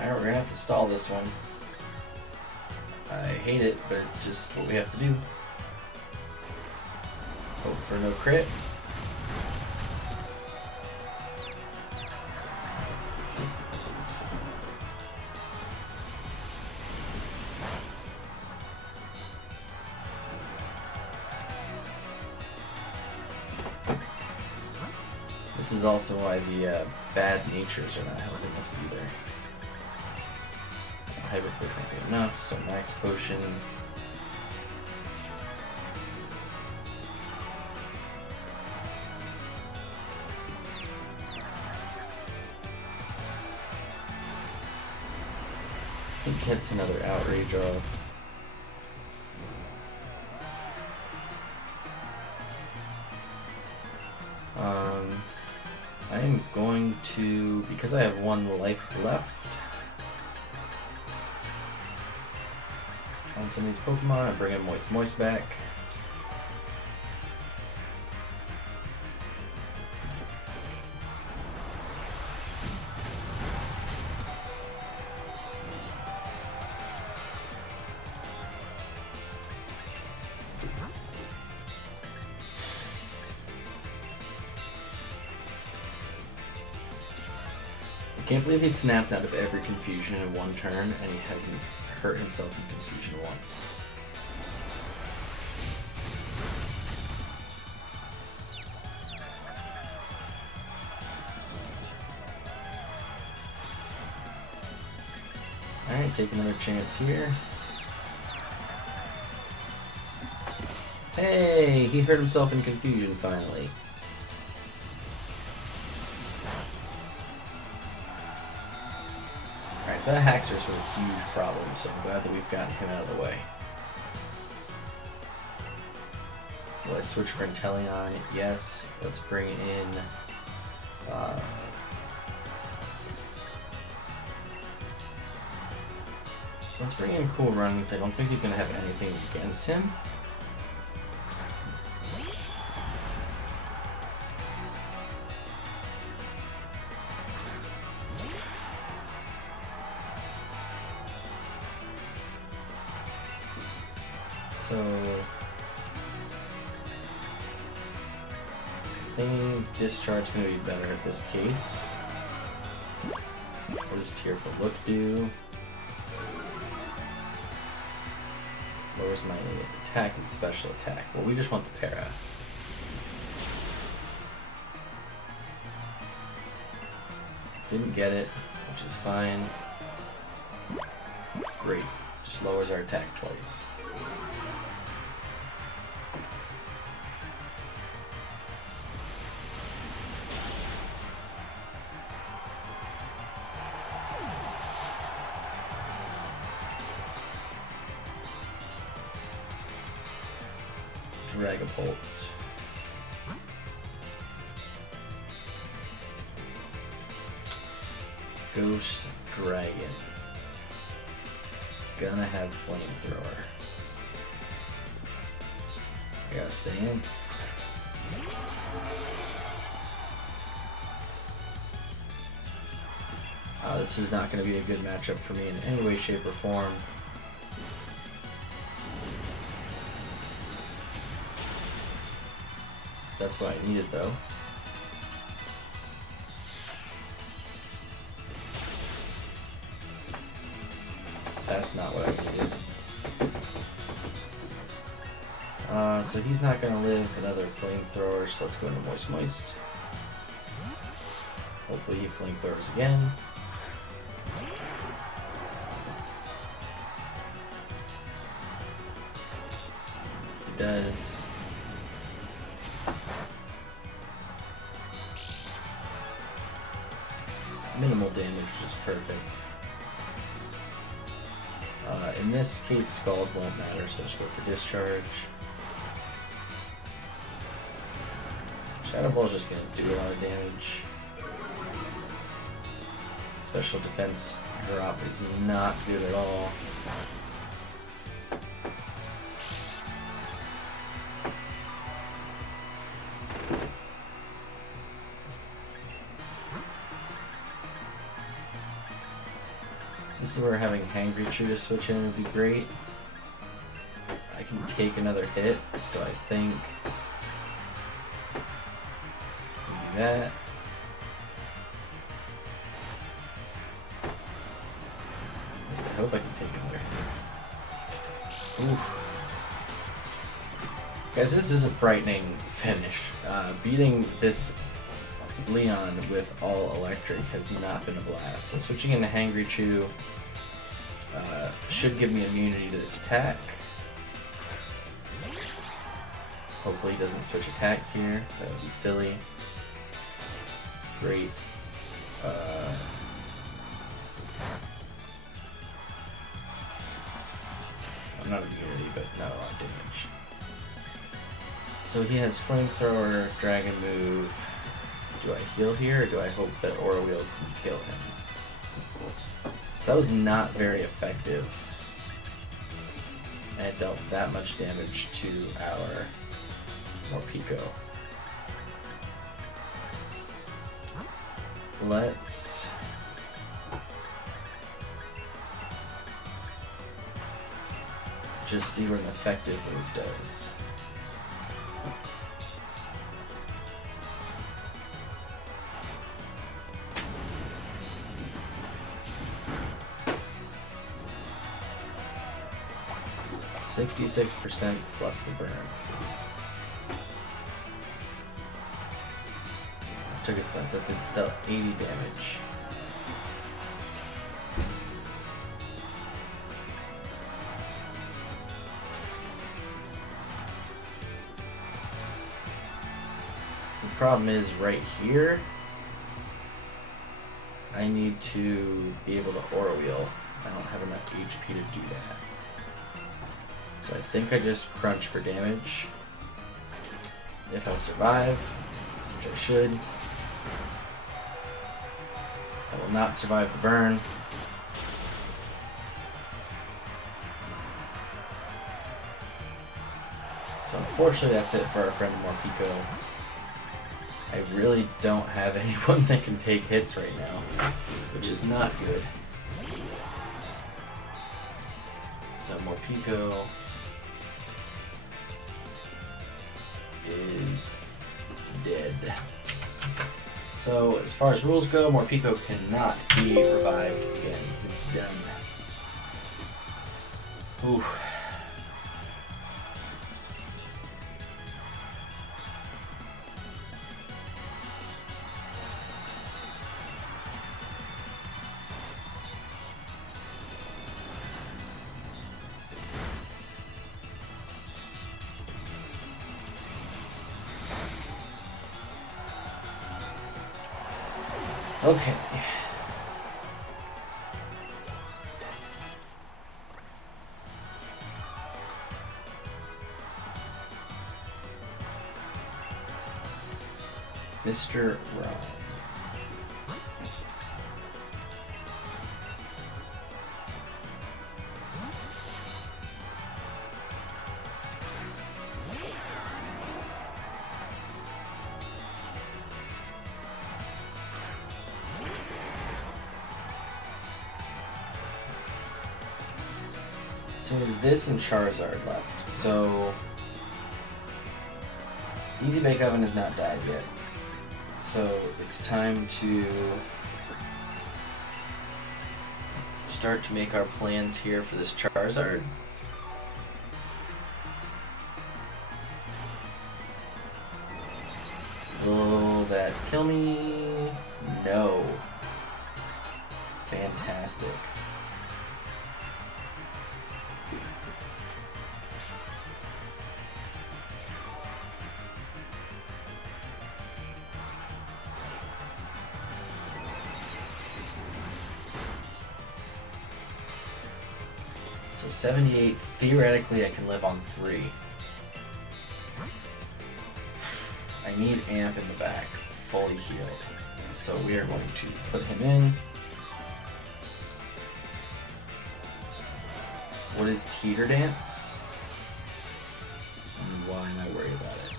Alright, we're gonna have to stall this one. I hate it, but it's just what we have to do. Hope for no crit. This is also why the bad natures are not helping us either. Hyper Push won't be enough, so Max Potion. He gets another Outrage off. I am going to, because I have 1 life left on some of these Pokemon, I bring in Moist back. I can't believe he snapped out of every confusion in 1 turn and he hasn't hurt himself in confusion once. Alright, take another chance here. Hey, he hurt himself in confusion finally. Alright, so that Haxorus was a huge problem, so I'm glad that we've gotten him out of the way. Will I switch for Inteleon? Yes. Let's bring in... let's bring in Cool Runnings. I don't think he's going to have anything against him. So, I think Discharge is going to be better at this case. What does Tearful Look do? Lowers my attack and special attack. Well, we just want the para. Didn't get it, which is fine. Great. Just lowers our attack twice. Dragapult. Ghost Dragon. Gonna have Flamethrower. I gotta stay in. This is not gonna be a good matchup for me in any way, shape, or form. That's what I needed, though. That's not what I needed. So he's not going to live another Flamethrower, so let's go into Moist. Hopefully he Flamethrowers again. He does. Minimal damage, which is perfect. In this case, Scald won't matter, so let's go for Discharge. Shadow Ball is just going to do a lot of damage. Special Defense drop is not good at all. So this is where having Hangry Chew to switch in would be great. I can take another hit, so I think do that. At least I hope I can take another hit. Oof. Guys, this is a frightening finish. Beating this Leon with all electric has not been a blast. So switching into Hangry Chew should give me immunity to this attack. Hopefully he doesn't switch attacks here. That would be silly. Great. I'm not immunity, but not a lot of damage. So he has Flamethrower, Dragon Move. Do I heal here, or do I hope that Aura Wheel can kill him? So that was not very effective. And it dealt that much damage to our Morpeko. Let's just see what an effective move does. %66% plus the burn. Took his class, that dealt 80 damage. The problem is right here, I need to be able to Aura Wheel. I don't have enough HP to do that. So I think I just crunch for damage. If I survive, which I should. I will not survive the burn. So unfortunately that's it for our friend Morpeko. I really don't have anyone that can take hits right now, which is not good. So Morpeko is dead. So as far as rules go, Morpeko cannot be revived again. It's done. Oof. Okay. Mr. Ron. So is this and Charizard left? So Easy Bake Oven has not died yet. So it's time to start to make our plans here for this Charizard. Will that kill me? No. Fantastic. So 78, theoretically I can live on 3. I need Amp in the back, fully healed. So we are going to put him in. What is Teeter Dance? And why am I worried about it?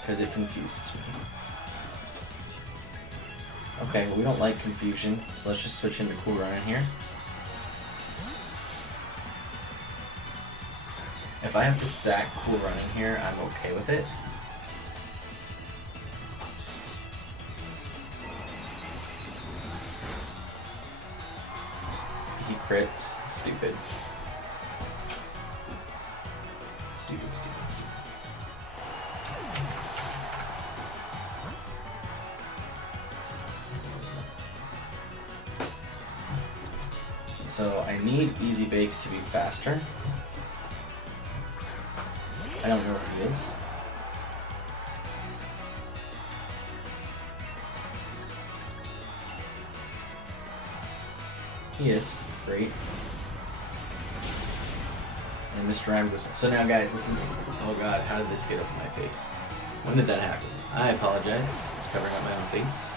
Because it confuses me. Okay, we don't like confusion, so let's just switch into Cool Run in here. If I have to sack Cool Running here, I'm okay with it. He crits. Stupid. Stupid, stupid, stupid. So I need Easy Bake to be faster. I don't know if he is. He is. Great. And Mr. Rhyme goes. So now, guys, this is. Oh god, how did this get up in my face? When did that happen? I apologize. It's covering up my own face.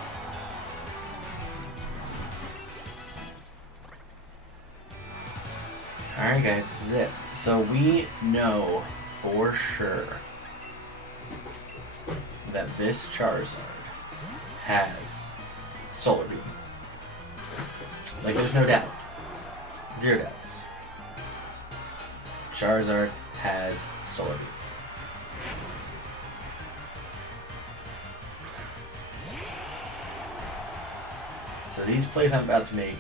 Alright, guys, this is it. So we know for sure that this Charizard has Solar Beam. Like, there's no doubt. Zero doubts. Charizard has Solar Beam. So these plays I'm about to make,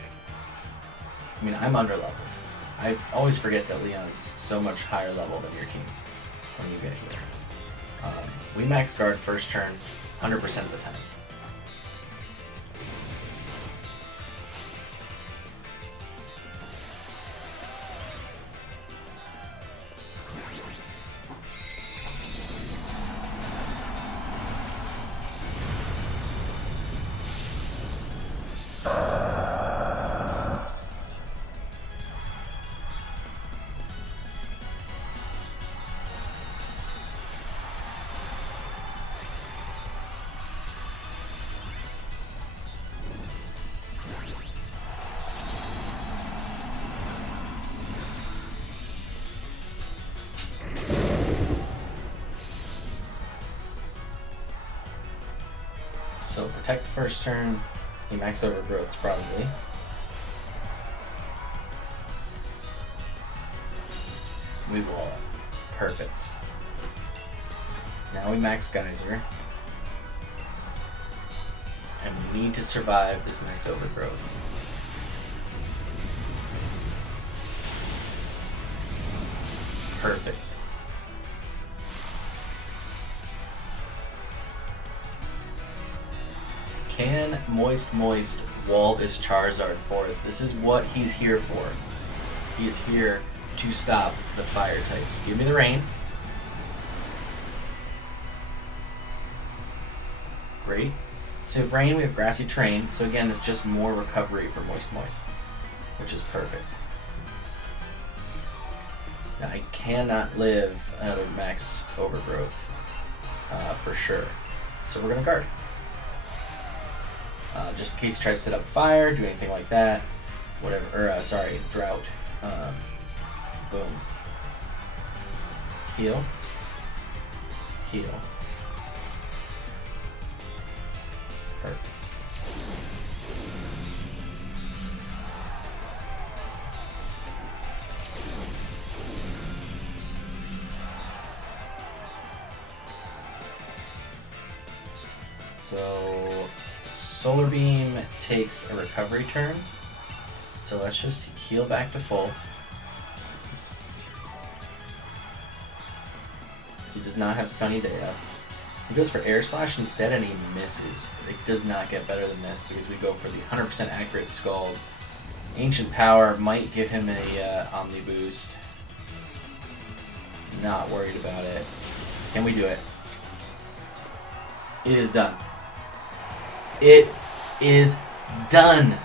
I mean, I'm under leveled. I always forget that Leon's so much higher level than your team when you get here. We max guard first turn 100% of the time. So protect the first turn, he max overgrowths probably. We wall it. Perfect. Now we max Geyser. And we need to survive this max overgrowth. Perfect. Can Moist wall this Charizard for us? This is what he's here for. He is here to stop the fire types. Give me the rain. Great. So we have rain, we have grassy terrain. So again, it's just more recovery for Moist, which is perfect. Now I cannot live another max overgrowth for sure. So we're gonna guard. Just in case he tries to set up fire, do anything like that, whatever, or sorry, drought. Boom. Heal. Heal. Perfect. So Solar Beam takes a recovery turn, so let's just heal back to full. He does not have Sunny Day up. He goes for Air Slash instead and he misses. It does not get better than this because we go for the 100% accurate Scald. Ancient Power might give him a Omni Boost. Not worried about it. Can we do it? It is done. It is done.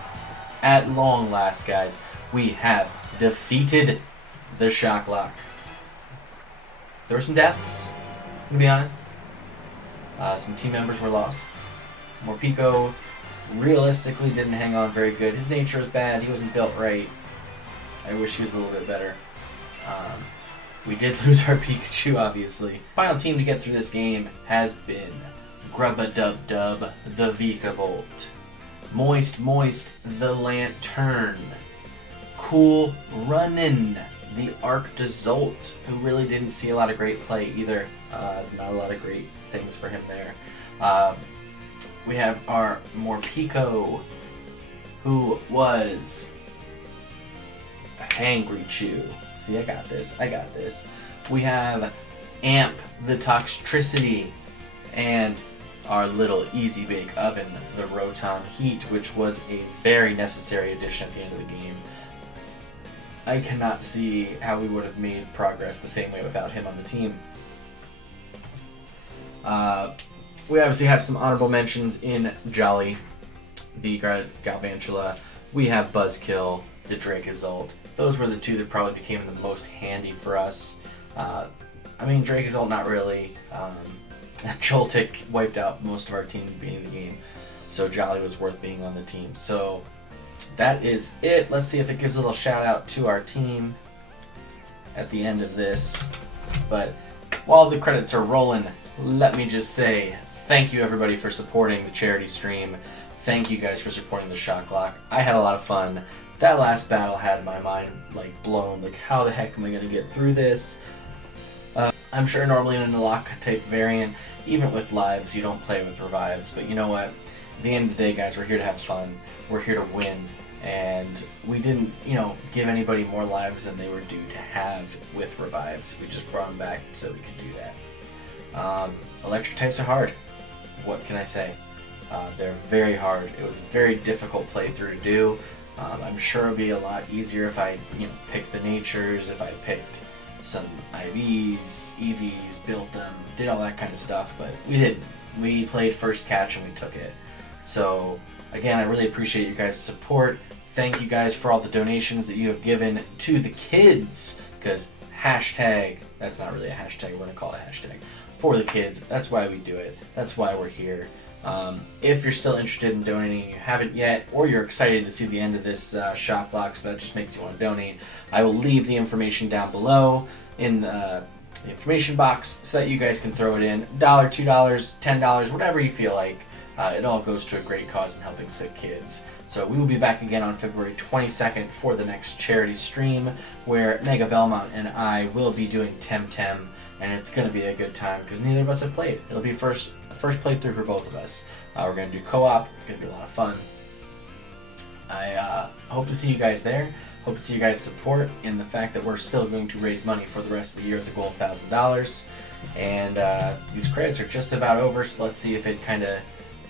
At long last, guys, we have defeated the Shocklocke. There were some deaths, to be honest. Some team members were lost. Morpeko realistically didn't hang on very good. His nature is bad. He wasn't built right. I wish he was a little bit better. We did lose our Pikachu, obviously. Final team to get through this game has been Grubba-Dub-Dub, the Vikavolt, Moist, the Lantern, Cool Runnin', the Arc Dezolt, who really didn't see a lot of great play either. Not a lot of great things for him there. We have our Morpeko, who was Angry Chew. See, I got this. I got this. We have Amp the Toxtricity, and our little Easy Bake Oven, the Rotom Heat, which was a very necessary addition at the end of the game. I cannot see how we would have made progress the same way without him on the team. We obviously have some honorable mentions in Jolly, the Galvantula. We have Buzzkill, the Dracozolt. Those were the two that probably became the most handy for us. I mean, Dracozolt, not really. Joltik wiped out most of our team at the beginning of the game, so Jolly was worth being on the team. So that is it. Let's see if it gives a little shout out to our team at the end of this. But while the credits are rolling, let me just say thank you everybody for supporting the charity stream. Thank you guys for supporting the Shocklocke. I had a lot of fun. That last battle had my mind like blown. Like, how the heck am I going to get through this? I'm sure normally in a lock type variant, even with lives, you don't play with revives. But you know what? At the end of the day, guys, we're here to have fun. We're here to win. And we didn't, give anybody more lives than they were due to have with revives. We just brought them back so we could do that. Electric types are hard. What can I say? They're very hard. It was a very difficult playthrough to do. I'm sure it would be a lot easier if I, picked the natures, if I picked some IVs, EVs, built them, did all that kind of stuff, but we didn't. We played first catch and we took it. So, again, I really appreciate you guys' support. Thank you guys for all the donations that you have given to the kids, because hashtag, that's not really a hashtag, we're going to call it a hashtag, for the kids. That's why we do it. That's why we're here. If you're still interested in donating and you haven't yet, or you're excited to see the end of this Shocklocke, so that just makes you want to donate, I will leave the information down below in the information box so that you guys can throw it in. $1, $2, $10, whatever you feel like. It all goes to a great cause in helping sick kids. So we will be back again on February 22nd for the next charity stream, where Mega Belmont and I will be doing Temtem, and it's going to be a good time because neither of us have played. It'll be first playthrough for both of us. We're going to do co-op. It's going to be a lot of fun. I hope to see you guys there. Hope to see you guys' support in the fact that we're still going to raise money for the rest of the year at the goal of $1,000. And these credits are just about over, so let's see if it kind of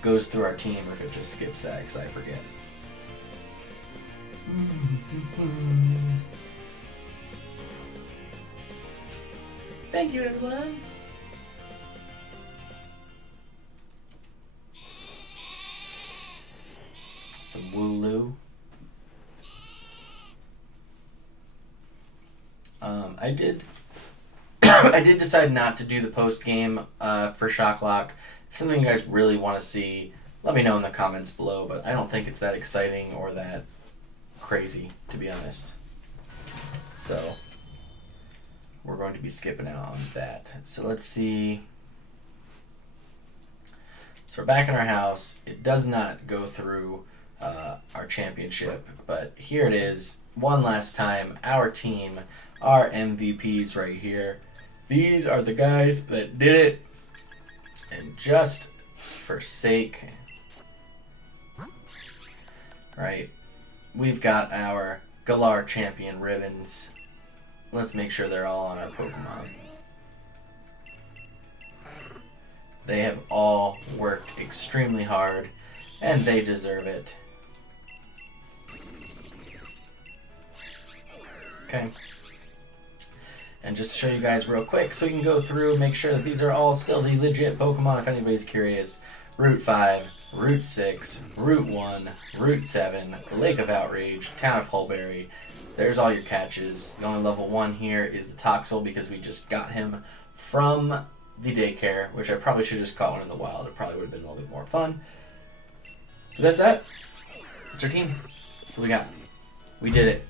goes through our team or if it just skips that, because I forget. Thank you, everyone. Some Wooloo. I did decide not to do the post game for Shocklocke. If something you guys really want to see, let me know in the comments below. But I don't think it's that exciting or that crazy, to be honest. So we're going to be skipping out on that. So let's see. So we're back in our house. It does not go through our championship, but here it is. One last time, our team, our MVPs right here. These are the guys that did it. And just for sake, right, we've got our Galar champion ribbons. Let's make sure they're all on our Pokemon. They have all worked extremely hard, and they deserve it. Okay. And just to show you guys real quick, so we can go through and make sure that these are all still the legit Pokemon, if anybody's curious. Route 5, Route 6, Route 1, Route 7, the Lake of Outrage, Town of Hulberry. There's all your catches. The only level 1 here is the Toxel, because we just got him from the daycare, which I probably should have just caught one in the wild. It probably would have been a little bit more fun. So that's that. That's our team. That's what we got. We did it.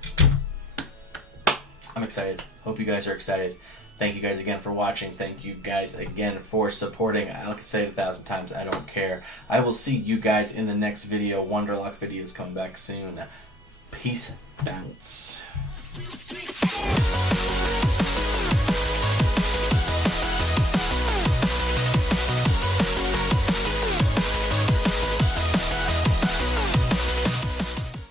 I'm excited. Hope you guys are excited. Thank you guys again for watching. Thank you guys again for supporting. I can say it 1,000 times. I don't care. I will see you guys in the next video. Wonderlock videos coming back soon. Peace. Bounce.